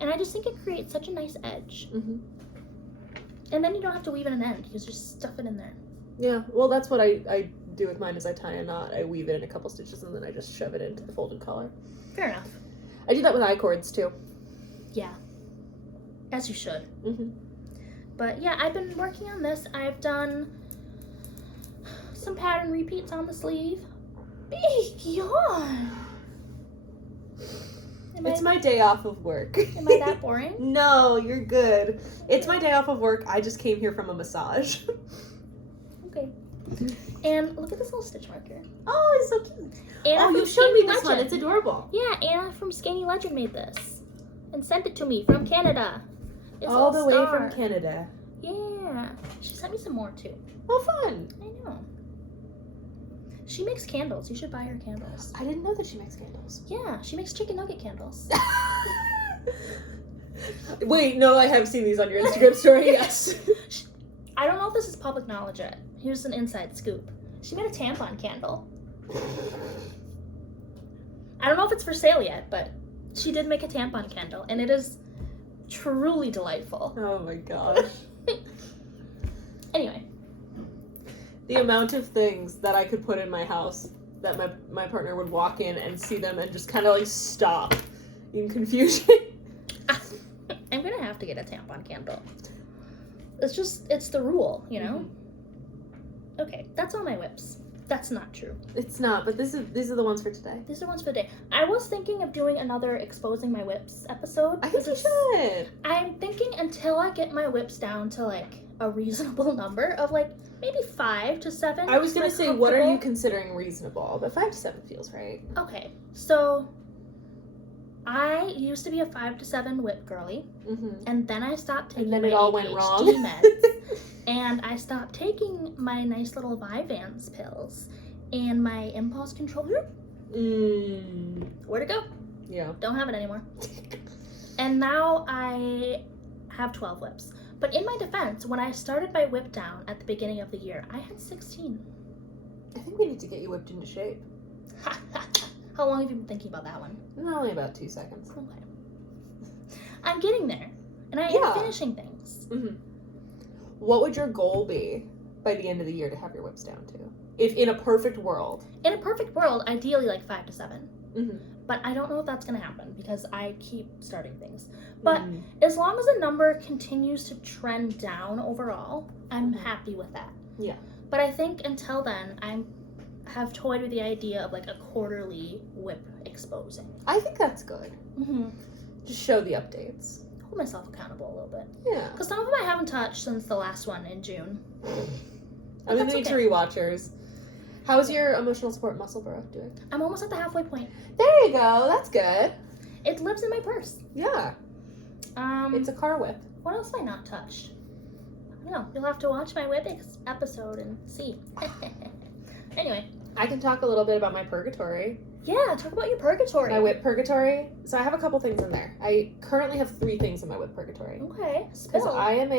And I just think it creates such a nice edge. And then you don't have to weave in an end. You just stuff it in there. Yeah, well, that's what I do with mine is I tie a knot, I weave it in a couple stitches, and then I just shove it into the folded collar. Fair enough. I do that with I-cords too. Yeah. As you should. But yeah, I've been working on this. I've done some pattern repeats on the sleeve. Big yawn. It's my day off of work. Am I that boring? No, you're good. It's my day off of work. I just came here from a massage. Okay. And look at this little stitch marker. Oh, it's so cute. Anna you showed me this one. It's adorable. Yeah, Anna from Skinny Legend made this and sent it to me from Canada. It's all the way from Canada. Yeah. She sent me some more too. Oh, fun. I know. She makes candles. You should buy her candles. I didn't know that she makes candles. Yeah, she makes chicken nugget candles. Wait, no, I have seen these on your Instagram story, yes. I don't know if this is public knowledge yet. Here's an inside scoop. She made a tampon candle. I don't know if it's for sale yet, but she did make a tampon candle, and it is truly delightful. Oh my gosh. Anyway. The amount of things that I could put in my house that my partner would walk in and see them and just kind of like stop in confusion. I'm gonna have to get a tampon candle. It's the rule, you know? Okay, that's all my whips. That's not true. It's not, but these are the ones for today. These are ones for the day. I was thinking of doing another exposing my whips episode. I think you should. I'm thinking until I get my whips down to like a reasonable number of like maybe 5 to 7. I was gonna say, what are you considering reasonable? But 5 to 7 feels right. Okay, so I used to be a 5 to 7 whip girly, and then I stopped taking and then my it all ADHD went wrong. meds, and I stopped taking my nice little Vyvanse pills and my impulse control. Where'd it go? Yeah. Don't have it anymore. And now I have 12 whips. But in my defense, when I started my whip down at the beginning of the year, I had 16. I think we need to get you whipped into shape. How long have you been thinking about that one? Only about 2 seconds. Okay. I'm getting there. And I am finishing things. What would your goal be by the end of the year to have your whips down to? If in a perfect world. In a perfect world, ideally like 5 to 7. But I don't know if that's going to happen because I keep starting things. But as long as the number continues to trend down overall, I'm happy with that. Yeah. But I think until then, I have toyed with the idea of like a quarterly whip exposing. I think that's good. Just show the updates. hold myself accountable a little bit. Yeah. Because some of them I haven't touched since the last one in June. I'm gonna need to rewatchers. How's your emotional support muscle bro doing? I'm almost at the halfway point. There you go. That's good. It lives in my purse. Yeah. It's a car whip. What else have I not touched? I don't know. You'll have to watch my whip episode and see. Anyway. I can talk a little bit about my purgatory. Yeah, talk about your purgatory. My whip purgatory. So I have a couple things in there. I currently have 3 things in my whip purgatory. Okay, Because spill. I am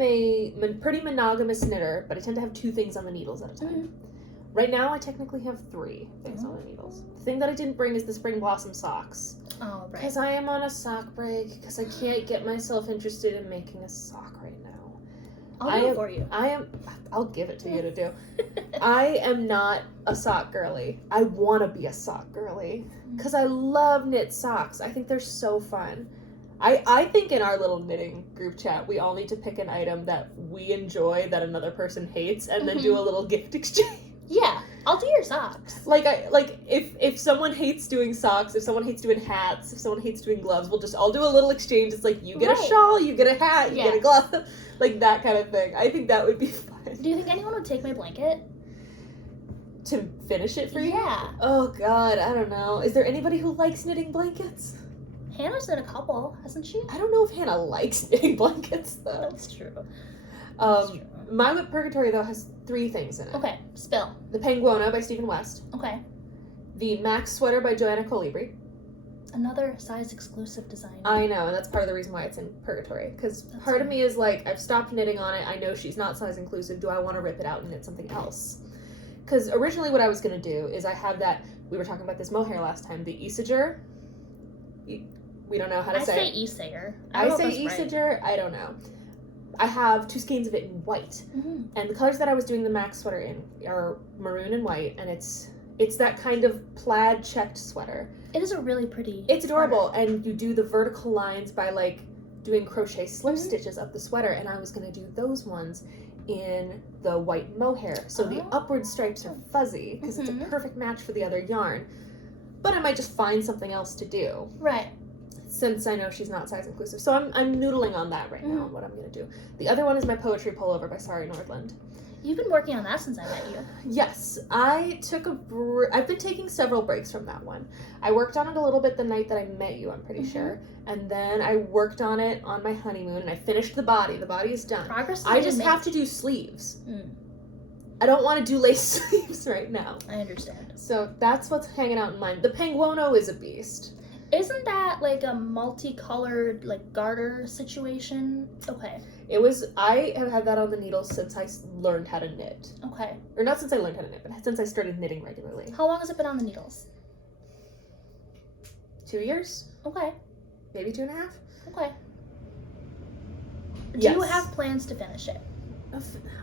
a pretty monogamous knitter, but I tend to have 2 things on the needles at a time. Mm-hmm. Right now, I technically have 3 things on the needles. The thing that I didn't bring is the Spring Blossom socks. Oh, right. Because I am on a sock break, because I can't get myself interested in making a sock right now. I'll do it for you. I'll give it to you to do. I am not a sock girly. I want to be a sock girly. Because I love knit socks. I think they're so fun. I think in our little knitting group chat, we all need to pick an item that we enjoy that another person hates, and then do a little gift exchange. Yeah, I'll do your socks. If someone hates doing socks, if someone hates doing hats, if someone hates doing gloves, we'll just all do a little exchange. It's like, you get a shawl, you get a hat, you get a glove. Like that kind of thing. I think that would be fun. Do you think anyone would take my blanket? To finish it for you? Yeah. Oh god, I don't know. Is there anybody who likes knitting blankets? Hannah's done a couple, hasn't she? I don't know if Hannah likes knitting blankets though. That's true. My whip purgatory though has 3 things in it. Okay, spill. The Penguona by Stephen West. Okay. The Max sweater by Joanna Colibri. Another size exclusive design. I know, and that's part of the reason why it's in purgatory. Because part of me is like, I've stopped knitting on it. I know she's not size inclusive. Do I want to rip it out and knit something else? Because originally what I was going to do is I have that, we were talking about this mohair last time, the Isager. We don't know how to say it. I say Isager. I say Isager. I don't know. I have 2 skeins of it in white. Mm-hmm. And the colors that I was doing the Max sweater in are maroon and white. And it's that kind of plaid checked sweater. It is a really pretty It's adorable. Sweater. And you do the vertical lines by like doing crochet slip stitches up the sweater. And I was going to do those ones in the white mohair. So the upward stripes are fuzzy because it's a perfect match for the other yarn. But I might just find something else to do. Right. Since I know she's not size inclusive. So I'm noodling on that right now, what I'm going to do. The other one is my poetry pullover by Sari Nordland. You've been working on that since I met you. Yes. I've been taking several breaks from that one. I worked on it a little bit the night that I met you, I'm pretty sure. And then I worked on it on my honeymoon, and I finished the body. The body is done. Progress. I just have to do sleeves. I don't want to do lace sleeves right now. I understand. So that's what's hanging out in mine. The Penguono is a beast. Isn't that like a multicolored like garter situation? Okay. I have had that on the needles since I learned how to knit. Okay. Or not since I learned how to knit, but since I started knitting regularly. How long has it been on the needles? 2 years? Okay. Maybe 2.5? Okay. Yes. Do you have plans to finish it?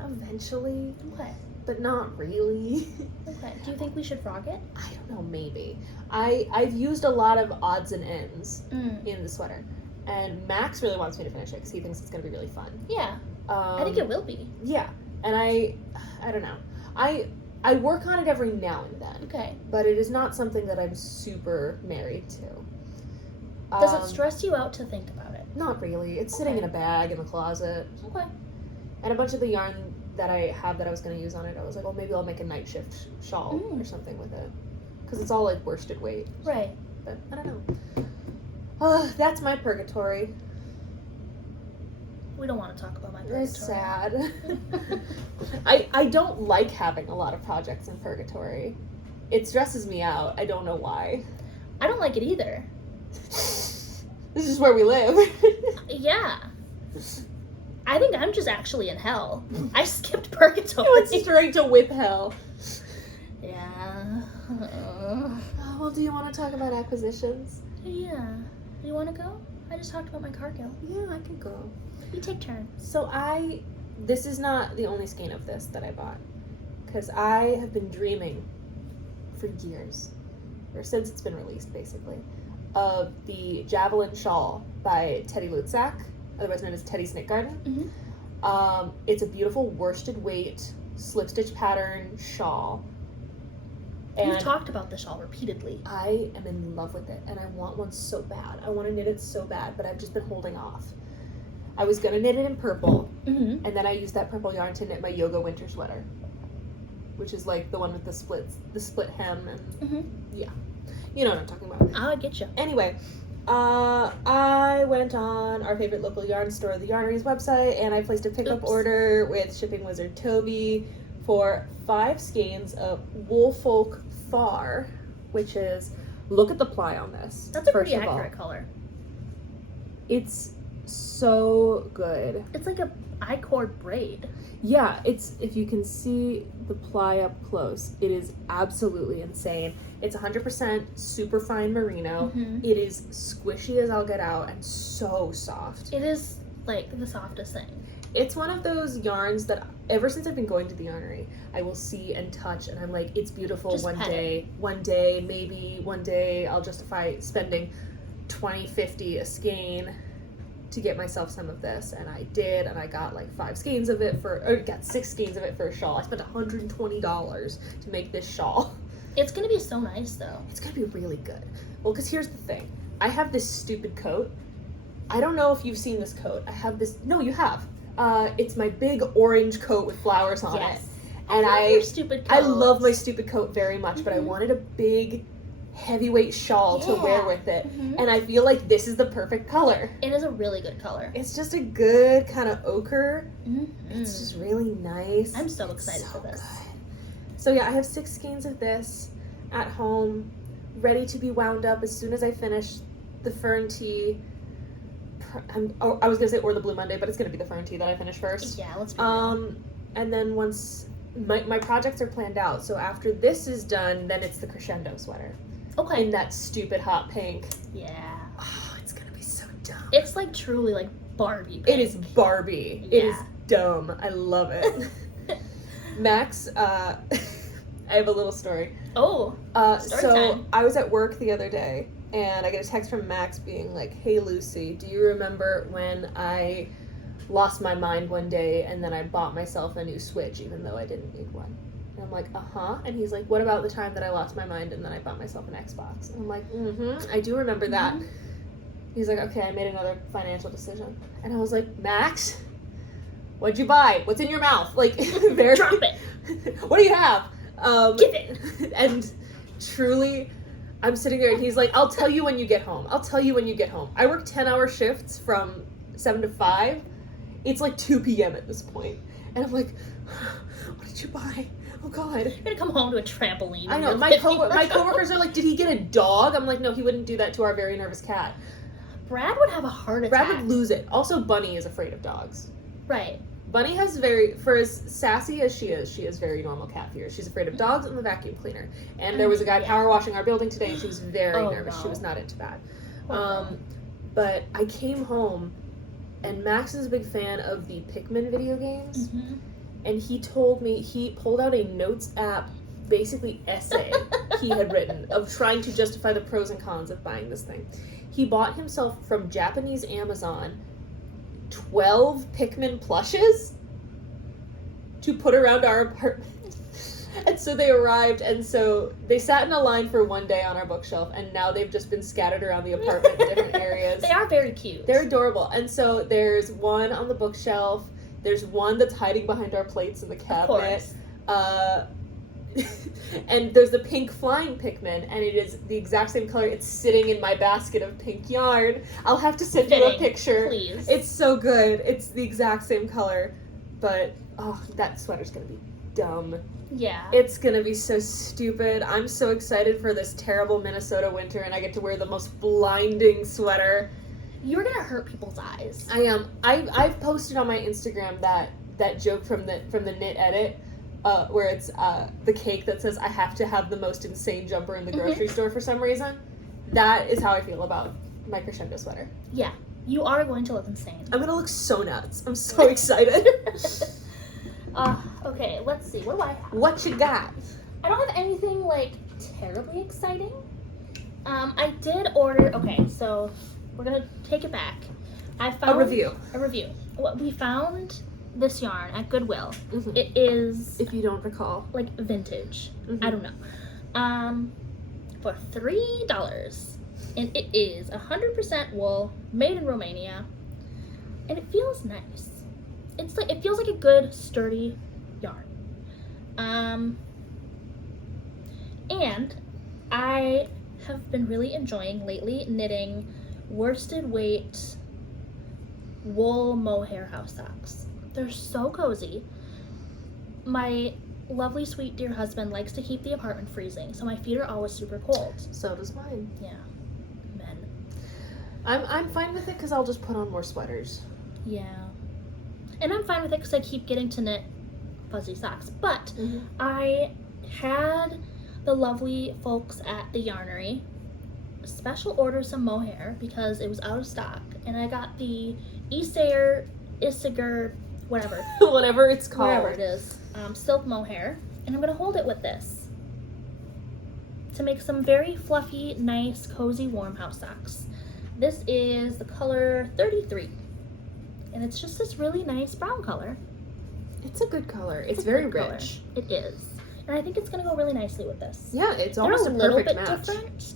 Eventually. Okay. But not really. Okay. Do you think we should frog it? I don't know, maybe. I've used a lot of odds and ends in the sweater. And Max really wants me to finish it because he thinks it's going to be really fun. Yeah. I think it will be. Yeah. And I don't know. I work on it every now and then. Okay. But it is not something that I'm super married to. Does it stress you out to think about it? Not really. It's sitting in a bag in the closet. Okay. And a bunch of the yarn that I have that I was going to use on it, I was like, well, maybe I'll make a night shift shawl or something with it. Because it's all like worsted weight. Right. But I don't know. That's my purgatory. We don't want to talk about my purgatory. It's sad. I don't like having a lot of projects in purgatory. It stresses me out. I don't know why. I don't like it either. This is where we live. Yeah. I think I'm just actually in hell. I skipped purgatory. You went straight to whip hell. Yeah. Well, do you want to talk about acquisitions? Yeah. You want to go? I just talked about my Cargill. Yeah, I can go. You take turns. So this is not the only skein of this that I bought. Because I have been dreaming for years, or since it's been released, basically, of the Javelin Shawl by Teddy Lutzak, otherwise known as Teddy's Knit Garden. It's a beautiful worsted weight slip stitch pattern shawl. And you've talked about this shawl repeatedly. I am in love with it, and I want one so bad. I want to knit it so bad, but I've just been holding off. I was gonna knit it in purple, and then I used that purple yarn to knit my yoga winter sweater, which is like the one with the split hem, and yeah, you know what I'm talking about. I get you. Anyway, I went on our favorite local yarn store, the Yarnery's website, and I placed a pickup order with shipping wizard Toby for 5 skeins of Woolfolk Far, which is, look at the ply on this. That's a pretty accurate color. It's so good. It's like a I-cord braid. Yeah, it's, if you can see the ply up close, it is absolutely insane. It's 100% super fine merino. It is squishy as I'll get out and so soft. It is like the softest thing. It's one of those yarns that ever since I've been going to the Yarnery, I will see and touch and I'm like, it's beautiful. Just one pet day, maybe one day I'll justify spending $20, $50 a skein to get myself some of this, and I did, and I got like 5 skeins of it got 6 skeins of it for a shawl. I spent $120 to make this shawl. It's gonna be so nice though. It's gonna be really good. Well, because here's the thing. I have this stupid coat. I don't know if you've seen this coat. I have this, no, you have. It's my big orange coat with flowers on it. And I love your stupid coat. I love my stupid coat very much, but I wanted a big heavyweight shawl to wear with it, and I feel like this is the perfect color. It is a really good color. It's just a good kind of ochre. It's just really nice. I'm so excited for this. Good. So yeah, I have 6 skeins of this at home, ready to be wound up as soon as I finish the Fern tee. I was gonna say or the Blue Monday, but it's gonna be the Fern tee that I finish first. Yeah, let's be real. And then once my projects are planned out, so after this is done, then it's the crescendo sweater. Okay. In that stupid hot pink. Yeah. Oh, it's gonna be so dumb. It's like truly like Barbie pink. It is Barbie. Yeah. It is dumb. I love it. Max, I have a little story. Oh. So time. I was at work the other day, and I get a text from Max being like, "Hey Lucy, do you remember when I lost my mind one day and then I bought myself a new Switch even though I didn't need one?" And I'm like, uh-huh. And he's like, what about the time that I lost my mind and then I bought myself an Xbox? And I'm like, I do remember that. He's like, okay, I made another financial decision. And I was like, Max, what'd you buy? What's in your mouth? Like, very... Drop it. What do you have? Give it. And truly, I'm sitting there and he's like, I'll tell you when you get home. I'll tell you when you get home. I work 10-hour shifts from 7 to 5. It's like 2 p.m. at this point. And I'm like, what did you buy? Oh God. You're gonna come home to a trampoline. I know. My coworkers are like, did he get a dog? I'm like, no, he wouldn't do that to our very nervous cat. Brad would have a heart attack. Brad would lose it. Also, Bunny is afraid of dogs. Right. Bunny has for as sassy as she is very normal cat fears. She's afraid of dogs and the vacuum cleaner. And there was a guy power washing our building today and she was very nervous. No. She was not into that. But I came home and Max is a big fan of the Pikmin video games. And he told me, he pulled out a notes app, basically essay he had written of trying to justify the pros and cons of buying this thing. He bought himself from Japanese Amazon 12 Pikmin plushes to put around our apartment. And so they arrived, and so they sat in a line for one day on our bookshelf, and now they've just been scattered around the apartment in different areas. They are very cute. They're adorable. And so there's one on the bookshelf. There's one that's hiding behind our plates in the cabinet. Of course. And there's the pink flying Pikmin, and it is the exact same color. It's sitting in my basket of pink yarn. I'll have to send you a picture. Please. It's so good. It's the exact same color. But, oh, that sweater's gonna be dumb. Yeah. It's gonna be so stupid. I'm so excited for this terrible Minnesota winter, and I get to wear the most blinding sweater. You're gonna hurt people's eyes. I am. I've posted on my Instagram that joke from the knit edit, where it's the cake that says I have to have the most insane jumper in the grocery store for some reason. That is how I feel about my crescendo sweater. Yeah, you are going to look insane. I'm gonna look so nuts. I'm so excited. Okay, let's see. What do I have? What you got? I don't have anything like terribly exciting. I did order. Okay, so we're gonna take it back. I found a review. What we found this yarn at Goodwill. It is, if you don't recall, like vintage. I don't know. For $3. And it is 100% wool, made in Romania. And it feels nice. It feels like a good, sturdy yarn. And I have been really enjoying lately knitting worsted weight wool mohair house socks. They're so cozy. My lovely, sweet, dear husband likes to keep the apartment freezing, so my feet are always super cold. So does mine. Yeah. Men. I'm fine with it because I'll just put on more sweaters. Yeah. And I'm fine with it because I keep getting to knit fuzzy socks. But I had the lovely folks at the yarnery special order some mohair because it was out of stock. And I got the Isager, whatever. Whatever it's called. Whatever it is. Silk mohair. And I'm going to hold it with this to make some very fluffy, nice, cozy, warm house socks. This is the color 33. And it's just this really nice brown color. It's a good color. It's very rich. Color. It is. And I think it's going to go really nicely with this. Yeah, it's almost a little perfect bit match. Different.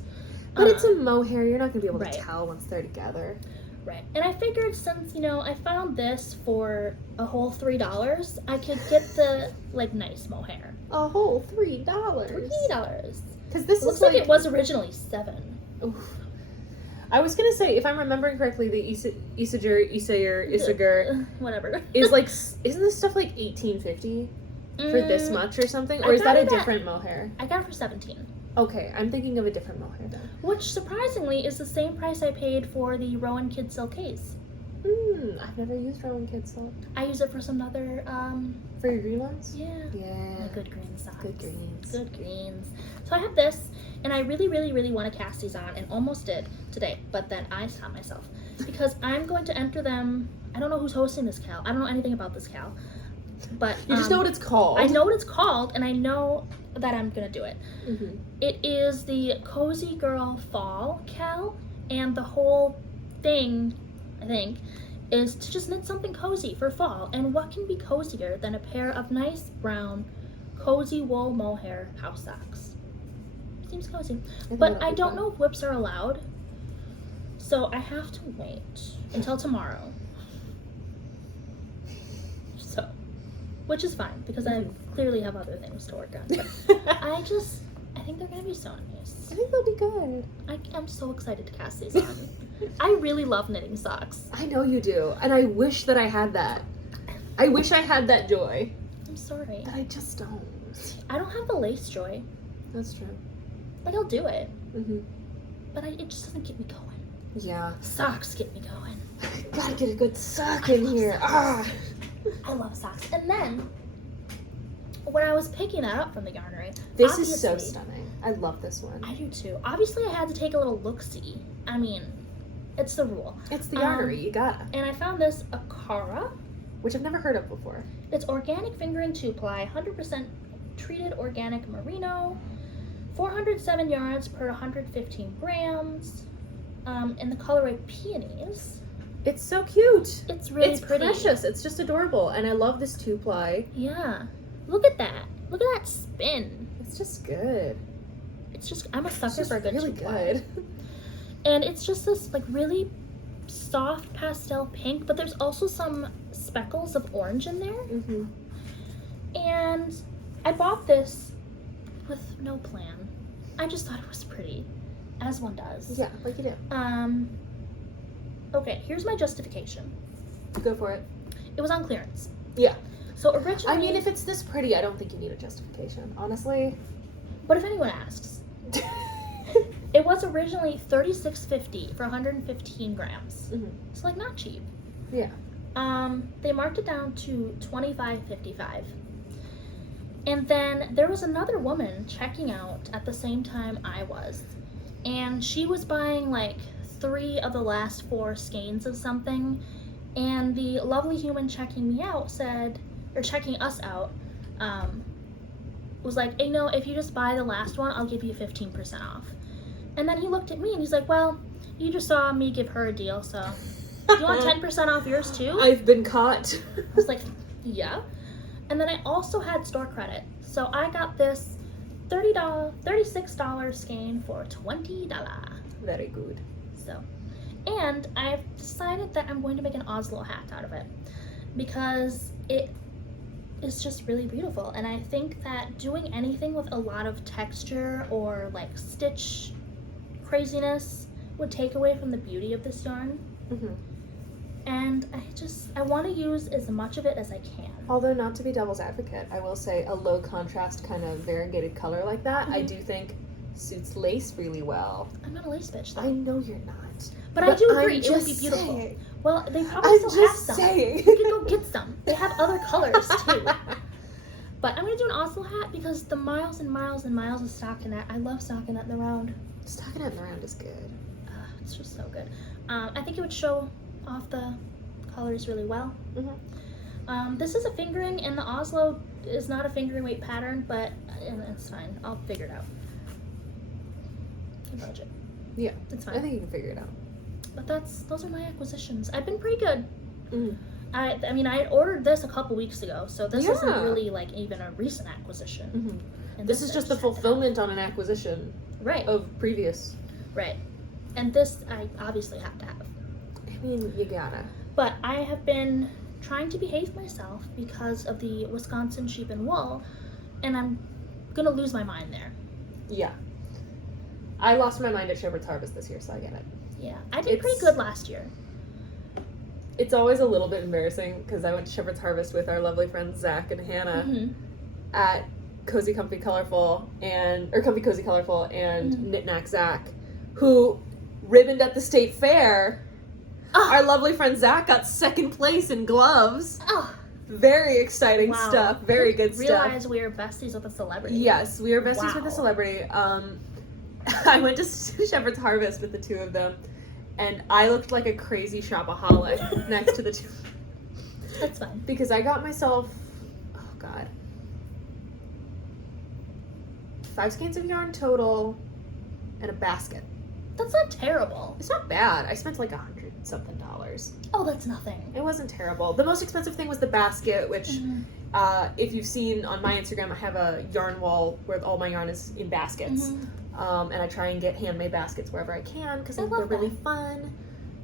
But it's a mohair. You're not going to be able right. to tell once they're together. Right. And I figured since, I found this for a whole $3, I could get the, nice mohair. A whole $3. $3. Because this looks like it was originally $7. Oof. I was gonna say, if I'm remembering correctly, the Isager, whatever, is isn't this stuff like $18.50 for this much or something, or is that a different mohair? I got it for $17. Okay, I'm thinking of a different mohair then. Which surprisingly is the same price I paid for the Rowan Kid Silk case. I've never used Rowan Kid Silk. I use it for some other For your green ones? Yeah. Yeah. My good green socks. Good greens. Good greens. So I have this, and I really, really, really want to cast these on, and almost did today, but then I stopped myself. Because I'm going to enter them, I don't know who's hosting this Cal. I don't know anything about this Cal. But you just know what it's called. I know what it's called, and I know that I'm going to do it. Mm-hmm. It is the Cozy Girl Fall Cal, and the whole thing, I think, is to just knit something cozy for fall. And what can be cozier than a pair of nice brown cozy wool mohair house socks? Seems cozy. But I don't know if whips are allowed, so I have to wait until tomorrow. So, which is fine because I clearly have other things to work on. But I think they're gonna be so nice. I think they'll be good. I'm so excited to cast these on. I really love knitting socks. I know you do, and I wish that I had that. I wish I had that joy. I'm sorry. But I just don't. I don't have the lace joy. That's true. I'll do it. Mm-hmm. But it just doesn't get me going. Yeah. Socks get me going. Gotta get a good sock in here. I love socks. And then, when I was picking that up from the yarnery, this is so stunning. I love this one. I do too. Obviously, I had to take a little look-see. I mean, it's the rule. It's the yarnery. You gotta. And I found this Akara, which I've never heard of before. It's organic finger and two-ply, 100% treated organic merino, 407 yards per 115 grams, in the colorway peonies. It's so cute. It's really pretty. It's precious. It's just adorable. And I love this two-ply. Yeah. Look at that. Look at that spin. It's just good. I'm a sucker for a good really two-ply. good. And it's just this really soft pastel pink, but there's also some speckles of orange in there. Mm-hmm. And I bought this with no plan. I just thought it was pretty, as one does. Yeah, like you do. Okay, here's my justification. Go for it. It was on clearance. Yeah. So originally... I mean, if it's this pretty, I don't think you need a justification, honestly. But if anyone asks... It was originally $36.50 for 115 grams. Mm-hmm. So, not cheap. Yeah. They marked it down to $25.55. And then there was another woman checking out at the same time I was. And she was buying 3 of the last 4 skeins of something. And the lovely human checking me out checking us out, was like, hey, no, if you just buy the last one, I'll give you 15% off. And then he looked at me and he's like, well, you just saw me give her a deal, so you want 10% off yours too? I've been caught. I was like, yeah. And then I also had store credit. So I got this $36 skein for $20. Very good. So, and I've decided that I'm going to make an Oslo hat out of it because it is just really beautiful. And I think that doing anything with a lot of texture or like stitch craziness would take away from the beauty of this yarn. Mm-hmm. And I want to use as much of it as I can. Although, not to be devil's advocate, I will say a low contrast kind of variegated color like that, I do think suits lace really well. I'm not a lace bitch, though. I know you're not. But I do agree, it would be beautiful. Saying. Well, they probably still have some. Saying. We can go get some. They have other colors, too. But I'm going to do an Oslo hat because the miles and miles and miles of stockinette, I love stockinette in the round. Stockinette in the round is good. It's just so good. I think it would show off the colors really well. Mm-hmm. This is a fingering, and the Oslo is not a fingering weight pattern, but it's fine. I'll figure it out. Can budget. Yeah, it's fine. I think you can figure it out. But those are my acquisitions. I've been pretty good. Mm. I mean, I had ordered this a couple weeks ago, so this isn't really like even a recent acquisition. Mm-hmm. And this is just the fulfillment on an acquisition, right? Of previous, right? And this I obviously have to have. I mean, you gotta. But I have been trying to behave myself because of the Wisconsin sheep and wool, and I'm gonna lose my mind there. Yeah. I lost my mind at Shepherd's Harvest this year, so I get it. Yeah, I did pretty good last year. It's always a little bit embarrassing because I went to Shepherd's Harvest with our lovely friends Zach and Hannah at Cozy Comfy Colorful and Knit Knack Zach, who ribboned at the state fair. Our lovely friend Zach got second place in gloves. Very exciting stuff. Very good stuff. Realize we are besties with a celebrity. Yes, we are besties with a celebrity. I went to Shepherd's Harvest with the two of them, and I looked like a crazy shopaholic next to the two. That's fine. Because I got myself, 5 skeins of yarn total, and a basket. That's not terrible. It's not bad. I spent like $100-something. Oh, that's nothing. It wasn't terrible. The most expensive thing was the basket, which, if you've seen on my Instagram, I have a yarn wall where all my yarn is in baskets. And I try and get handmade baskets wherever I can because they're really fun.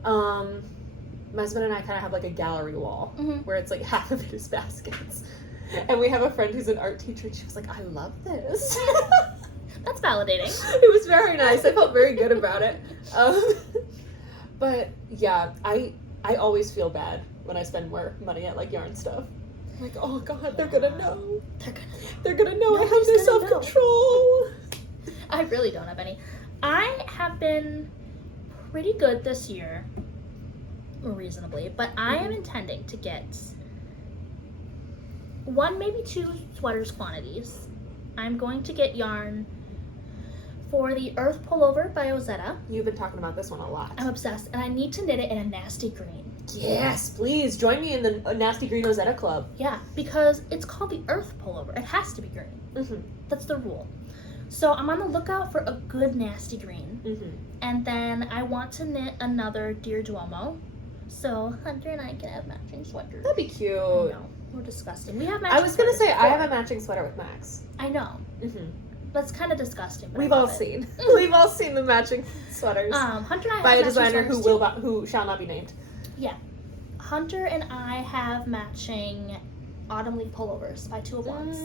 My husband and I kind of have like a gallery wall where it's like half of it is baskets. And we have a friend who's an art teacher, and she was like, I love this. That's validating. It was very nice. I felt very good about it. But yeah, I always feel bad when I spend more money at like yarn stuff. I'm like, oh God, they're gonna know. They're gonna know I have no self-control. I really don't have any. I have been pretty good this year, reasonably, but I am intending to get 1, maybe 2 sweaters quantities. I'm going to get yarn for the Earth Pullover by Ozetta. You've been talking about this one a lot. I'm obsessed, and I need to knit it in a nasty green. Yes, please join me in the Nasty Green Ozetta Club. Yeah, because it's called the Earth Pullover. It has to be green. That's the rule. So I'm on the lookout for a good nasty green. And then I want to knit another Dear Duomo. So Hunter and I can have matching sweaters. That'd be cute. I know. We're disgusting. We have matching I was going to say, I have a sweaters. matching sweater with Max. I know. That's kind of disgusting. But We've all seen. We've all seen the matching sweaters. Hunter and I by have a designer matching who shall not be named. Yeah. Hunter and I have matching Autumn Leaf pullovers by 2 of Wands.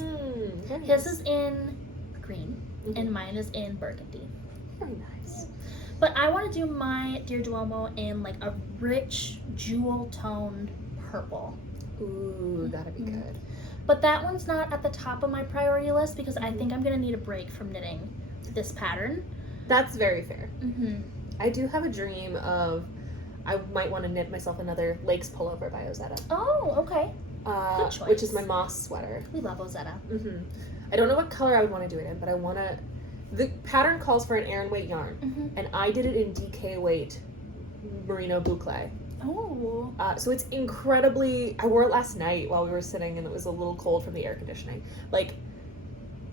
His is in green, and mine is in burgundy. Very nice. But I want to do my Dear Duomo in like a rich jewel-toned purple. Ooh, that'd be good. But that one's not at the top of my priority list because I think I'm going to need a break from knitting this pattern. That's very fair. I do have a dream of, I might want to knit myself another Lakes pullover by Ozetta. Oh, okay. Good choice. Which is my moss sweater. We love Ozetta. I don't know what color I would want to do it in, but I want to... The pattern calls for an Aran weight yarn, and I did it in DK weight merino boucle. Oh. So it's incredibly... I wore it last night while we were sitting, and it was a little cold from the air conditioning. Like,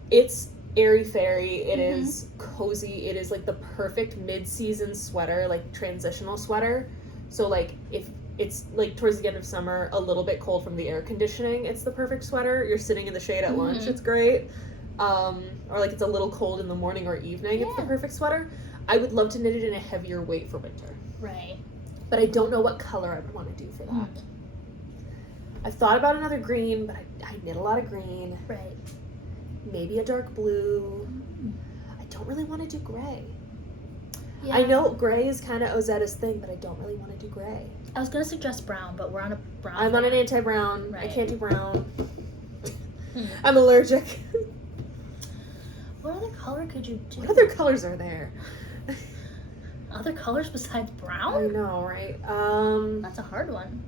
it's airy-fairy, it is cozy, it is like the perfect mid-season sweater, like transitional sweater. So like, if it's like towards the end of summer, a little bit cold from the air conditioning, it's the perfect sweater. You're sitting in the shade at lunch, it's great. or like it's a little cold in the morning or evening, it's the perfect sweater. I would love to knit it in a heavier weight for winter. Right. But I don't know what color I would want to do for that. I've thought about another green, but I knit a lot of green. Right. Maybe a dark blue. I don't really want to do gray. Yeah. I know gray is kind of Ozetta's thing, but I don't really want to do gray. I was going to suggest brown, but we're on a brown. I'm on an anti-brown. Right. I can't do brown. I'm allergic. What other color could you do? What other colors are there? Other colors besides brown? I know, right? That's a hard one.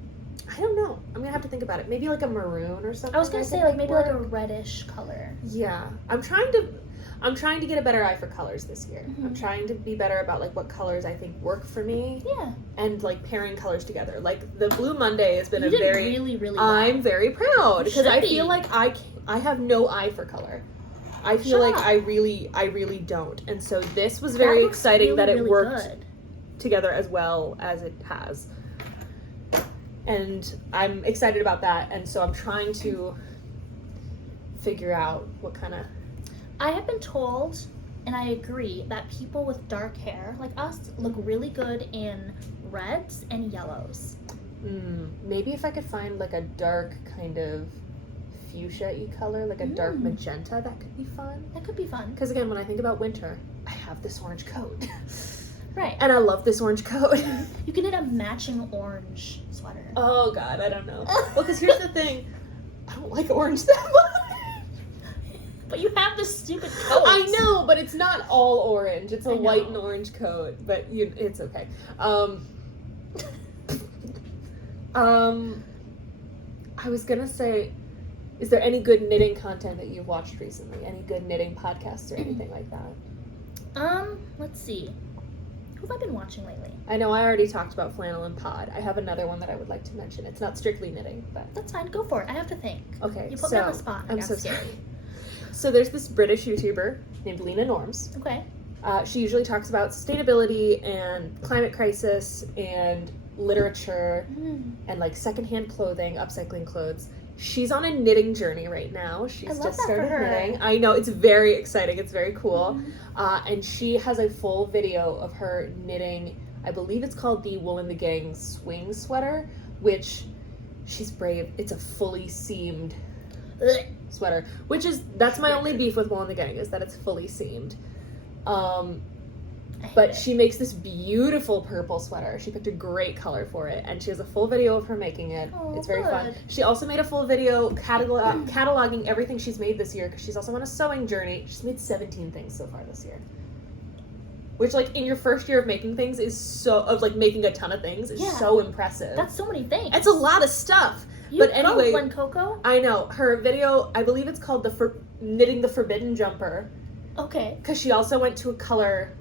I don't know. I'm gonna have to think about it. Maybe like a maroon or something. I was gonna say like maybe like a reddish color. Yeah, I'm trying to get a better eye for colors this year. I'm trying to be better about like what colors I think work for me. Yeah. And like pairing colors together. Like the Blue Monday has been really well. I'm very proud because I feel like I have no eye for color. I feel like I really don't. And so this was very exciting that it worked together as well as it has. And I'm excited about that. And so I'm trying to figure out what kind of... I have been told, and I agree, that people with dark hair, like us, look really good in reds and yellows. Maybe if I could find like a dark kind of fuchsia-y color, like a dark magenta, that could be fun. That could be fun. Because again, when I think about winter, I have this orange coat. Right. And I love this orange coat. You can knit a matching orange sweater. Oh God, I don't know. Well, because here's the thing, I don't like orange that much. But you have this stupid coat. I know, but it's not all orange. It's a white and orange coat, but it's okay. I was gonna say, is there any good knitting content that you've watched recently? Any good knitting podcasts or anything like that? Let's see. Who have I been watching lately? I know I already talked about Flannel and Pod. I have another one that I would like to mention. It's not strictly knitting, but... That's fine, go for it. I have to think. Okay, You put me on the spot. I'm so sorry. So there's this British YouTuber named Lena Norms. Okay. She usually talks about sustainability and climate crisis and literature and like secondhand clothing, upcycling clothes. She's on a knitting journey right now. She's just started knitting. I know, it's very exciting. It's very cool. And she has a full video of her knitting, I believe it's called the Wool and the Gang swing sweater, which she's brave. It's a fully seamed sweater, that's my only beef with Wool and the Gang, is that it's fully seamed. But she makes this beautiful purple sweater. She picked a great color for it, and she has a full video of her making it. It's very fun. She also made a full video cataloging everything she's made this year, because she's also on a sewing journey. She's made 17 things so far this year. Which, like, in your first year of making things making a ton of things is so impressive. That's so many things. It's a lot of stuff. But anyway, Glen Coco? I know. Her video, I believe it's called Knitting the Forbidden Jumper. Okay. Because she also went to a color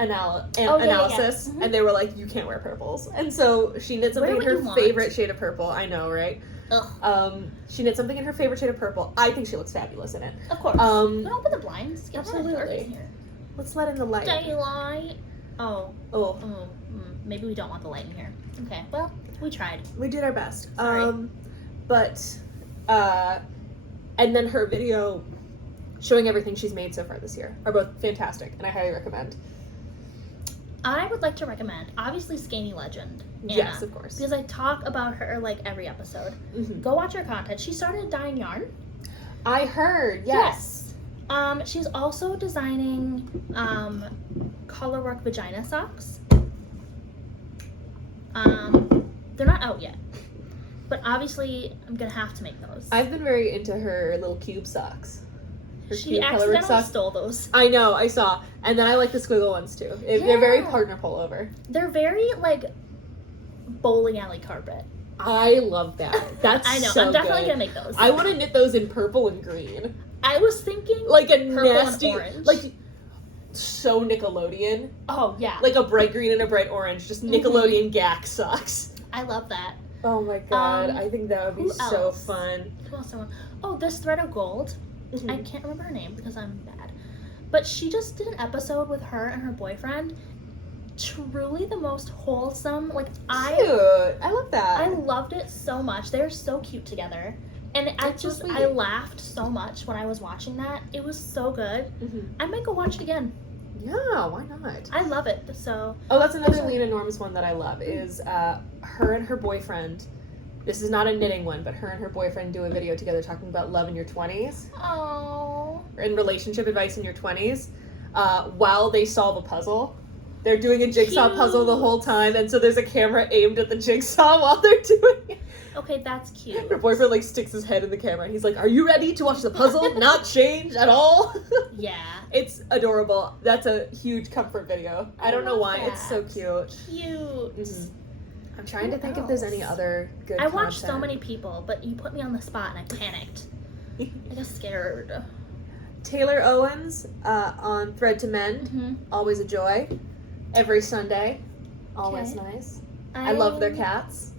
analysis, and they were like, you can't wear purples. And so she knit something in her favorite shade of purple. I know, right? Ugh. She knit something in her favorite shade of purple. I think she looks fabulous in it. Of course. Don't open the blinds. Absolutely. Let's let in the light. Daylight. Maybe we don't want the light in here. Okay, well, we tried. We did our best. Sorry. And then her video showing everything she's made so far this year are both fantastic, and I highly recommend. I would like to recommend, obviously, Seunghee Legend. Anna, yes, of course. Because I talk about her, like, every episode. Go watch her content. She started dyeing yarn. I heard, yes. She's also designing colorwork vagina socks. They're not out yet. But obviously, I'm going to have to make those. I've been very into her little cube socks. She accidentally stole those. I know, I saw. And then I like the squiggle ones too. They're very partner pullover. They're very, like, bowling alley carpet. I love that. That's I know. So I'm definitely good. Gonna make those. I want to knit those in purple and green. I was thinking like a purple nasty, and orange. like so Nickelodeon. Oh yeah. Like a bright green and a bright orange, just Nickelodeon Gak socks. I love that. Oh my god, I think that would be so fun. Who else? Oh, this Thread of Gold. I can't remember her name because I'm bad. But she just did an episode with her and her boyfriend. Truly the most wholesome. Like cute. I love that. I loved it so much. They're so cute together. And That's so sweet. I laughed so much when I was watching that. It was so good. I might go watch it again. Yeah, why not? I love it. So. Oh, that's another Lena Norms one that I love is her and her boyfriend. This is not a knitting one, but her and her boyfriend do a video together talking about love in your 20s. Oh. And relationship advice in your 20s while they solve a puzzle. They're doing a jigsaw puzzle the whole time, and so there's a camera aimed at the jigsaw while they're doing it. Okay, that's cute. Her boyfriend, like, sticks his head in the camera, and he's like, are you ready to watch the puzzle not change at all? Yeah. It's adorable. That's a huge comfort video. I don't know why. that. It's so cute. Cute. I'm trying to think if there's any other good I watched so content. many people, but you put me on the spot and I panicked. I got scared. Taylor Owens on Thread to Mend. Always a joy. Every Sunday. Always nice. I love their cats.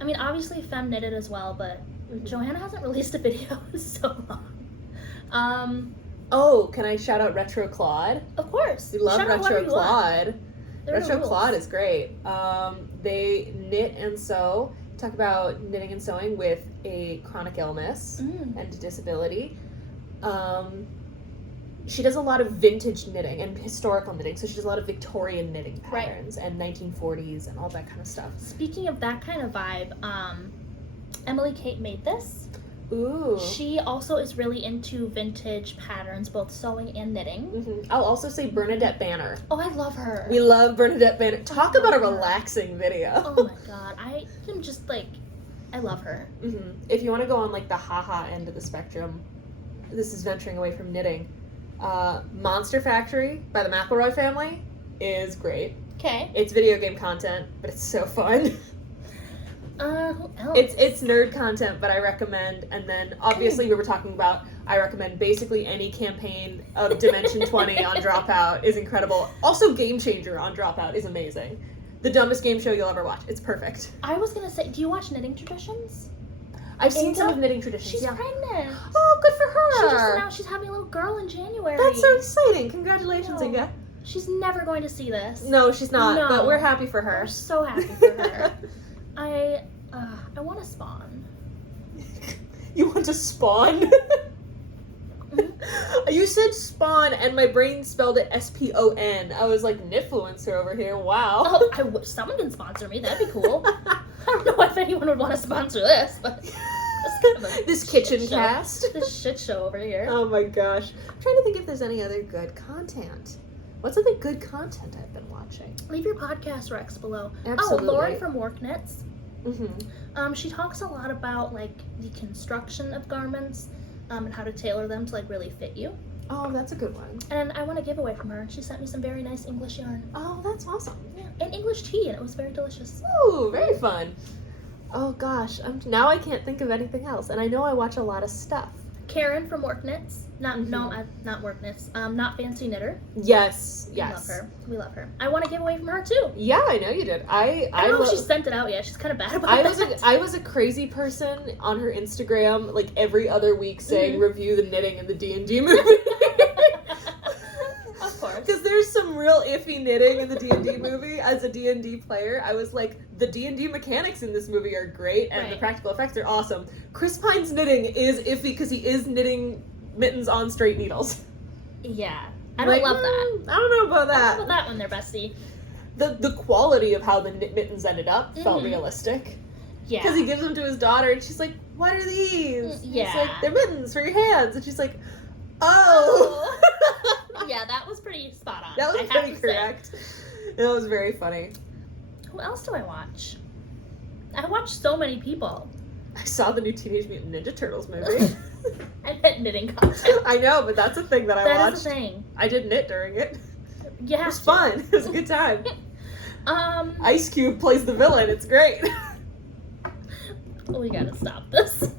I mean, obviously Fem knitted as well, but Joanna hasn't released a video in so long. Oh, can I shout out Retro Claude? Of course. We love Shout out Retro whoever you want. Claude. There are Retro no Claude rules. is great. They knit and sew. Talk about knitting and sewing with a chronic illness and disability. She does a lot of vintage knitting and historical knitting, so she does a lot of Victorian knitting patterns and 1940s and all that kind of stuff. Speaking of that kind of vibe, Emily Kate made this. Ooh. She also is really into vintage patterns, both sewing and knitting. I'll also say Bernadette Banner. Oh, I love her. We love Bernadette Banner. Talk about a relaxing video. Oh my god, I am just like, I love her. If you want to go on like the haha end of the spectrum, this is venturing away from knitting. Monster Factory by the McElroy family is great. Okay. It's video game content, but it's so fun. Who else? It's nerd content, but I recommend, and then obviously we were talking about, I recommend basically any campaign of Dimension 20 on Dropout is incredible. Also Game Changer on Dropout is amazing. The dumbest game show you'll ever watch. It's perfect. I was gonna say, do you watch Knitting Traditions? I've seen some of Knitting Traditions. She's pregnant. Oh, good for her. She just announced she's having a little girl in January. That's so exciting. Congratulations, No. Inga. She's never going to see this. No, she's not, No. but we're happy for her. We're so happy for her. I want to spawn. You want to spawn? You said spawn, and my brain spelled it S-P-O-N. I was like, Nifluencer over here. Wow. Oh, someone can sponsor me. That'd be cool. I don't know if anyone would want to sponsor this, but kind of a this kitchen shit cast. show. This shit show over here. Oh my gosh. I'm trying to think if there's any other good content. What's other good content I've been watching? Leave your podcast recs below. Absolutely. Oh, Lauren from Work Knits. Mm-hmm. She talks a lot about like the construction of garments, and how to tailor them to like really fit you. Oh, that's a good one. And I want a giveaway from her. She sent me some very nice English yarn. Oh, that's awesome. Yeah, and English tea, and it was very delicious. Ooh, very fun. Oh gosh, now I can't think of anything else, and I know I watch a lot of stuff. Karen from Work Knits. Not Work Knits. Not Fancy Knitter. Yes. We love her. We love her. I want a giveaway from her too. Yeah, I know you did. I don't know if she sent it out yet. She's kind of bad about that. I was a crazy person on her Instagram, like every other week, saying review the knitting in the D&D movie. Of course. Because there's some real iffy knitting in the D&D movie. As a D&D player, I was like, the D&D mechanics in this movie are great, and the practical effects are awesome. Chris Pine's knitting is iffy because he is knitting mittens on straight needles. Yeah. I don't love that. I don't know about that. I don't know about that when they're bestie. The quality of how the mittens ended up felt realistic. Yeah. Because he gives them to his daughter, and she's like, what are these? Yeah. He's like, they're mittens for your hands. And she's like, oh. Yeah, that was pretty spot on. That was pretty correct. That was very funny. Who else do I watch? I watch so many people. I saw the new Teenage Mutant Ninja Turtles movie. I meant knitting content. I know, but that's a thing that I watched. That is a thing. I did knit during it. Yeah. It was fun. It was a good time. Ice Cube plays the villain. It's great. We gotta stop this.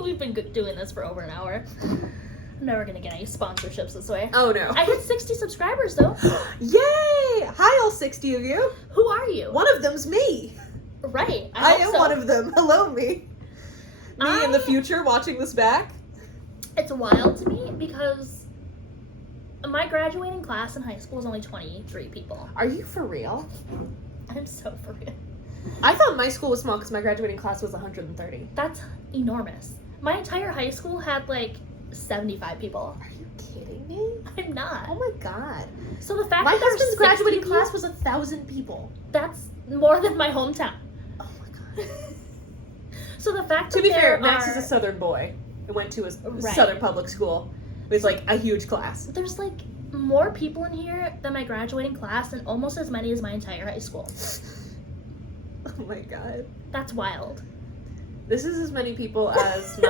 We've been doing this for over an hour. I'm never gonna get any sponsorships this way. Oh no. I hit 60 subscribers though. Yay! Hi, all 60 of you. Who are you? One of them's me. Right. I am one of them. Hello, me. Me in the future watching this back. It's wild to me because my graduating class in high school was only 23 people. Are you for real? I'm so for real. I thought my school was small because my graduating class was 130. That's enormous. My entire high school had like 75 people. Are you kidding me? I'm not. Oh my god. So the fact My that there's husband's 60 graduating people, class was 1,000 people. that's more than my hometown. Oh my god. So the fact To that be fair, there Max are, is a Southern boy. It went to a Right. Southern public school. It was like a huge class. there's like more people in here than my graduating class and almost as many as my entire high school. Oh my god. That's wild. This is as many people as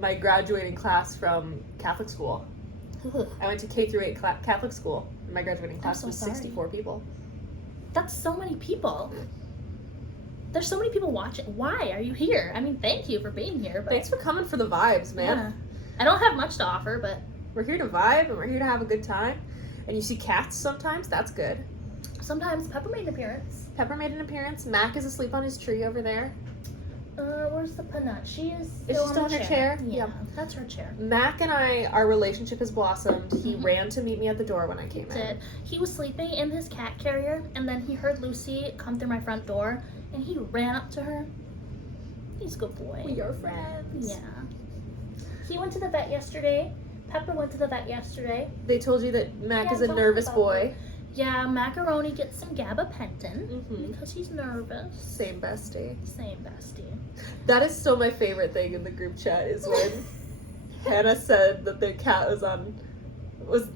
my graduating class from Catholic school. Ugh. I went to K through 8 Catholic school. And my graduating class so was sorry. 64 people. That's so many people. There's so many people watching. Why are you here? I mean, thank you for being here. But Thanks for coming for the vibes, man. yeah. I don't have much to offer, but We're here to vibe and we're here to have a good time. And you see cats sometimes, that's good. sometimes Pepper made an appearance. Pepper made an appearance. Mac is asleep on his tree over there. Where's the peanut? She is Is she still on in her chair? Yeah, Yep. that's her chair. Mac and I, our relationship has blossomed. He Mhm. ran to meet me at the door when I came in. He was sleeping in his cat carrier, and then he heard Lucy come through my front door, and he ran up to her. He's a good boy. We are friends. Yeah. He went to the vet yesterday. Pepper went to the vet yesterday. They told you that Mac Yeah, is a talk nervous about boy. Yeah, Macaroni gets some gabapentin Mm-hmm. because he's nervous. Same bestie. Same bestie. That is still my favorite thing in the group chat is when Hannah said that their cat was on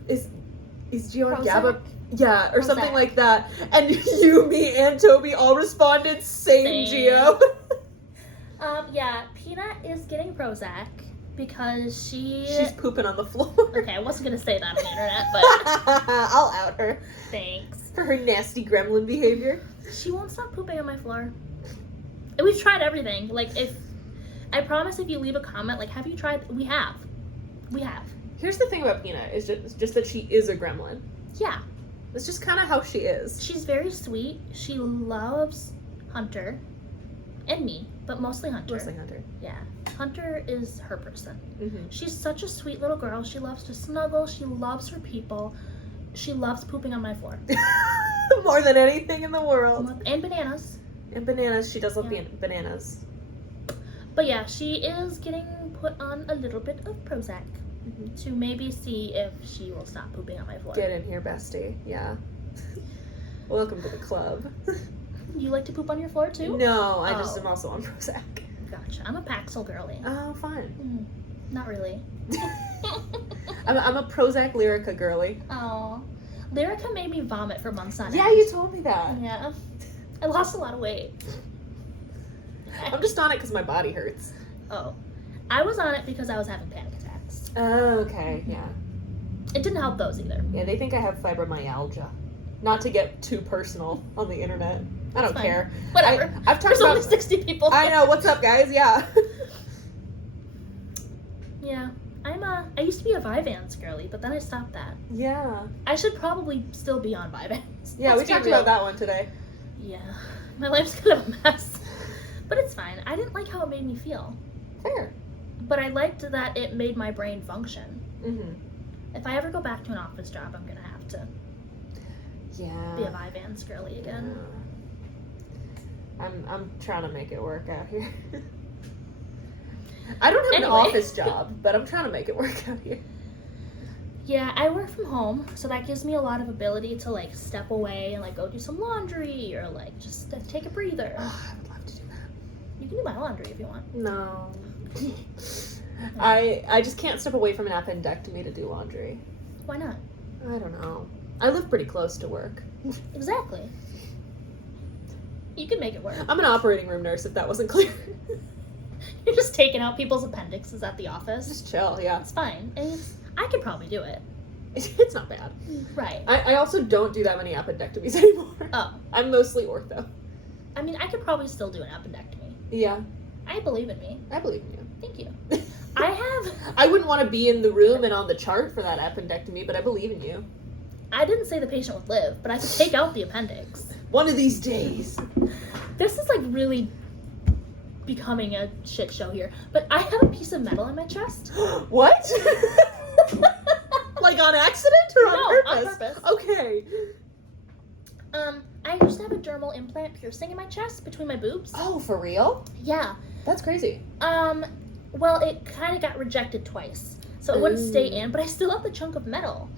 is Gio on Prozac? GABA? Yeah, or something Prozac. like that. And you, me, and Toby all responded, same. Same. Gio. Yeah, Peanut is getting Prozac because She's pooping on the floor. Okay, I wasn't gonna say that on the internet, but I'll out her thanks. for her nasty gremlin behavior. She won't stop pooping on my floor. And we've tried everything. Like, I promise if you leave a comment, like, have you tried? We have. Here's the thing about Peanut, is just that she is a gremlin. Yeah. That's just kind of how she is. She's very sweet. She loves Hunter and me, but mostly Hunter. Mostly Hunter. Yeah. Hunter is her person. Mm-hmm. She's such a sweet little girl. She loves to snuggle. She loves her people. She loves pooping on my floor. More than anything in the world. And bananas. And bananas, she does love Yeah. bananas. But yeah, she is getting put on a little bit of Prozac to maybe see if she will stop pooping on my floor. Get in here, bestie. Yeah. Welcome to the club. You like to poop on your floor too? No, I just Oh. am also on Prozac. Gotcha. I'm a Paxil girly. Oh, fun. Not really. I'm a Prozac Lyrica girly. Oh. Lyrica made me vomit for months on end. Yeah, you told me that. Yeah. I lost a lot of weight. I'm just on it because my body hurts. Oh. I was on it because I was having panic attacks. Oh, okay, yeah. It didn't help those either. Yeah, they think I have fibromyalgia. Not to get too personal on the internet. I don't It's fine. care. Whatever. I've talked There's only about... 60 people. I know, what's up, guys? Yeah. Yeah. I used to be a Vyvanse girly, but then I stopped that. Yeah. I should probably still be on Vyvanse. Yeah, Let's we be talked real. about that one today. Yeah. My life's kind of a mess. But it's fine. I didn't like how it made me feel. Fair. But I liked that it made my brain function. Mm-hmm. If I ever go back to an office job, I'm going to have to Yeah. be a Vyvanse girly again. I'm trying to make it work out here. I don't have Anyway. an office job, but I'm trying to make it work out here. Yeah, I work from home, so that gives me a lot of ability to, like, step away and, like, go do some laundry or, like, just take a breather. I would love to do that. You can do my laundry if you want. No. I just can't step away from an appendectomy to do laundry. Why not? I don't know. I live pretty close to work. Exactly. You can make it work. I'm an operating room nurse, if that wasn't clear. You're just taking out people's appendixes at the office. Just chill, yeah. It's fine. And I could probably do it. It's not bad. Right. I also don't do that many appendectomies anymore. Oh. I'm mostly ortho. I mean, I could probably still do an appendectomy. Yeah, I believe in me. I believe in you. Thank you. I have... I wouldn't want to be in the room and on the chart for that appendectomy, but I believe in you. I didn't say the patient would live, but I could take out the appendix. One of these days. This is, like, really becoming a shit show here. But I have a piece of metal in my chest. What? Like on accident or on No, purpose? on purpose. Okay. I used to have a dermal implant piercing in my chest between my boobs. Oh, for real? Yeah. That's crazy. Well, it kind of got rejected twice, so it wouldn't stay in, but I still have the chunk of metal.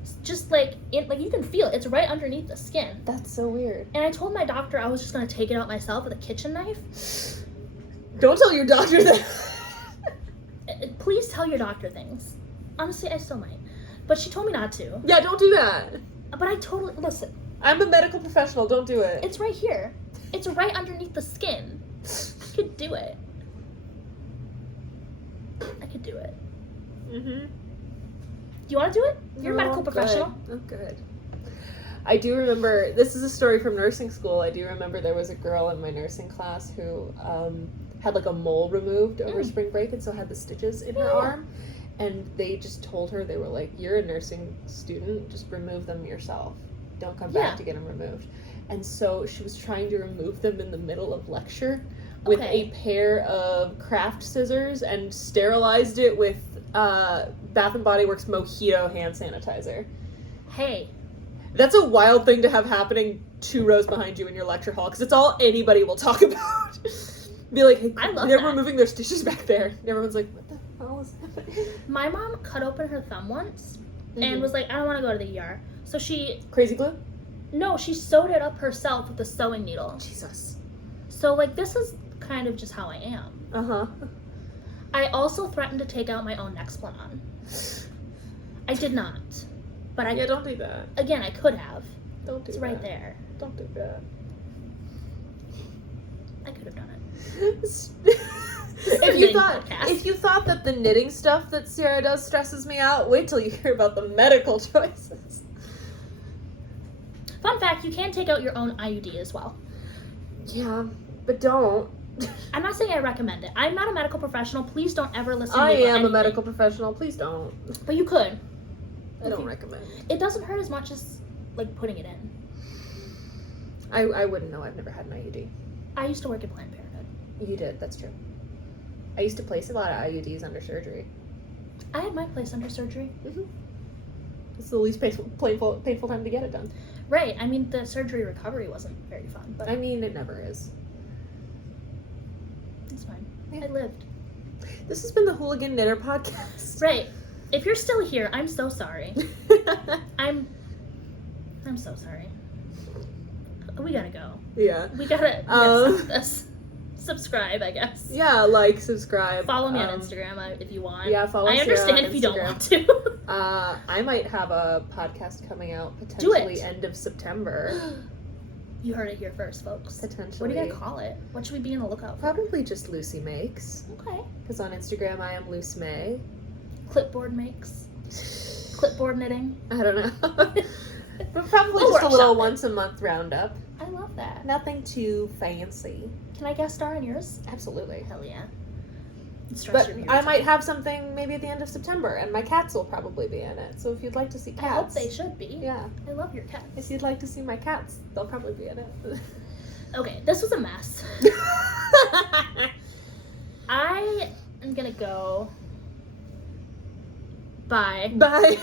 It's just like you can feel it. It's right underneath the skin. That's so weird. And I told my doctor I was just gonna take it out myself with a kitchen knife. Don't tell your doctor that. Please tell your doctor things. Honestly, I still might, but she told me not to. Yeah, don't do that. But I totally listen. I'm a medical professional. Don't do it. It's right here. It's right underneath the skin. I could do it. I could do it. Mm-hmm. Do you want to do it? You're a medical professional. I'm good. I do remember, this is a story from nursing school. I do remember there was a girl in my nursing class who had like a mole removed over spring break and so had the stitches in her arm. And they just told her, they were like, you're a nursing student, just remove them yourself. Don't come back to get them removed. And so she was trying to remove them in the middle of lecture with a pair of craft scissors and sterilized it with Bath & Body Works Mojito hand sanitizer. Hey. That's a wild thing to have happening 2 rows behind you in your lecture hall, because it's all anybody will talk about. Be like, hey, they're removing their stitches back there. And everyone's like, what the hell is happening? My mom cut open her thumb once and was like, I don't want to go to the ER. So she... Crazy glue? No, she sewed it up herself with a sewing needle. Jesus. So, like, this is kind of just how I am. Uh-huh. I also threatened to take out my own Nexplanon. I did not. But I... Yeah, don't do that. Again, I could have. Don't do that. It's right there. Don't do that. I could have done it. If you thought that the knitting stuff that Sierra does stresses me out, wait till you hear about the medical choices. Fun fact, you can take out your own IUD as well. Yeah, but don't. I'm not saying I recommend it. I'm not a medical professional. Please don't ever listen to me I about am anything. a medical professional. Please don't. But you could. I don't recommend it. It doesn't hurt as much as, like, putting it in. I wouldn't know. I've never had an IUD. I used to work at Planned Parenthood. You did. That's true. I used to place a lot of IUDs under surgery. I had my place under surgery. Mm-hmm. It's the least painful time to get it done. Right. I mean, the surgery recovery wasn't very fun. But I mean, it never is. It's fine. Yeah. I lived. This has been the Hooligan Knitter Podcast. Right. If you're still here, I'm so sorry. I'm so sorry. We gotta go. Yeah. We gotta subscribe, I guess. Yeah, like, subscribe. Follow me on Instagram if you want. Yeah, follow me. I understand if you don't want to. I might have a podcast coming out potentially end of September. You heard it here first, folks. Potentially. What are you gonna call it? What should we be on the lookout for? Probably just Lucy Makes. Okay. Because on Instagram I am Luce May. Clipboard makes. Clipboard knitting. I don't know. But probably just a little once a month roundup. I love that. Nothing too fancy. Can I guest star on yours? Absolutely. Hell yeah. But I might have something maybe at the end of September, and my cats will probably be in it. So if you'd like to see cats... I hope they should be. Yeah. I love your cats. If you'd like to see my cats, they'll probably be in it. Okay, this was a mess. I am gonna go... Bye. Bye.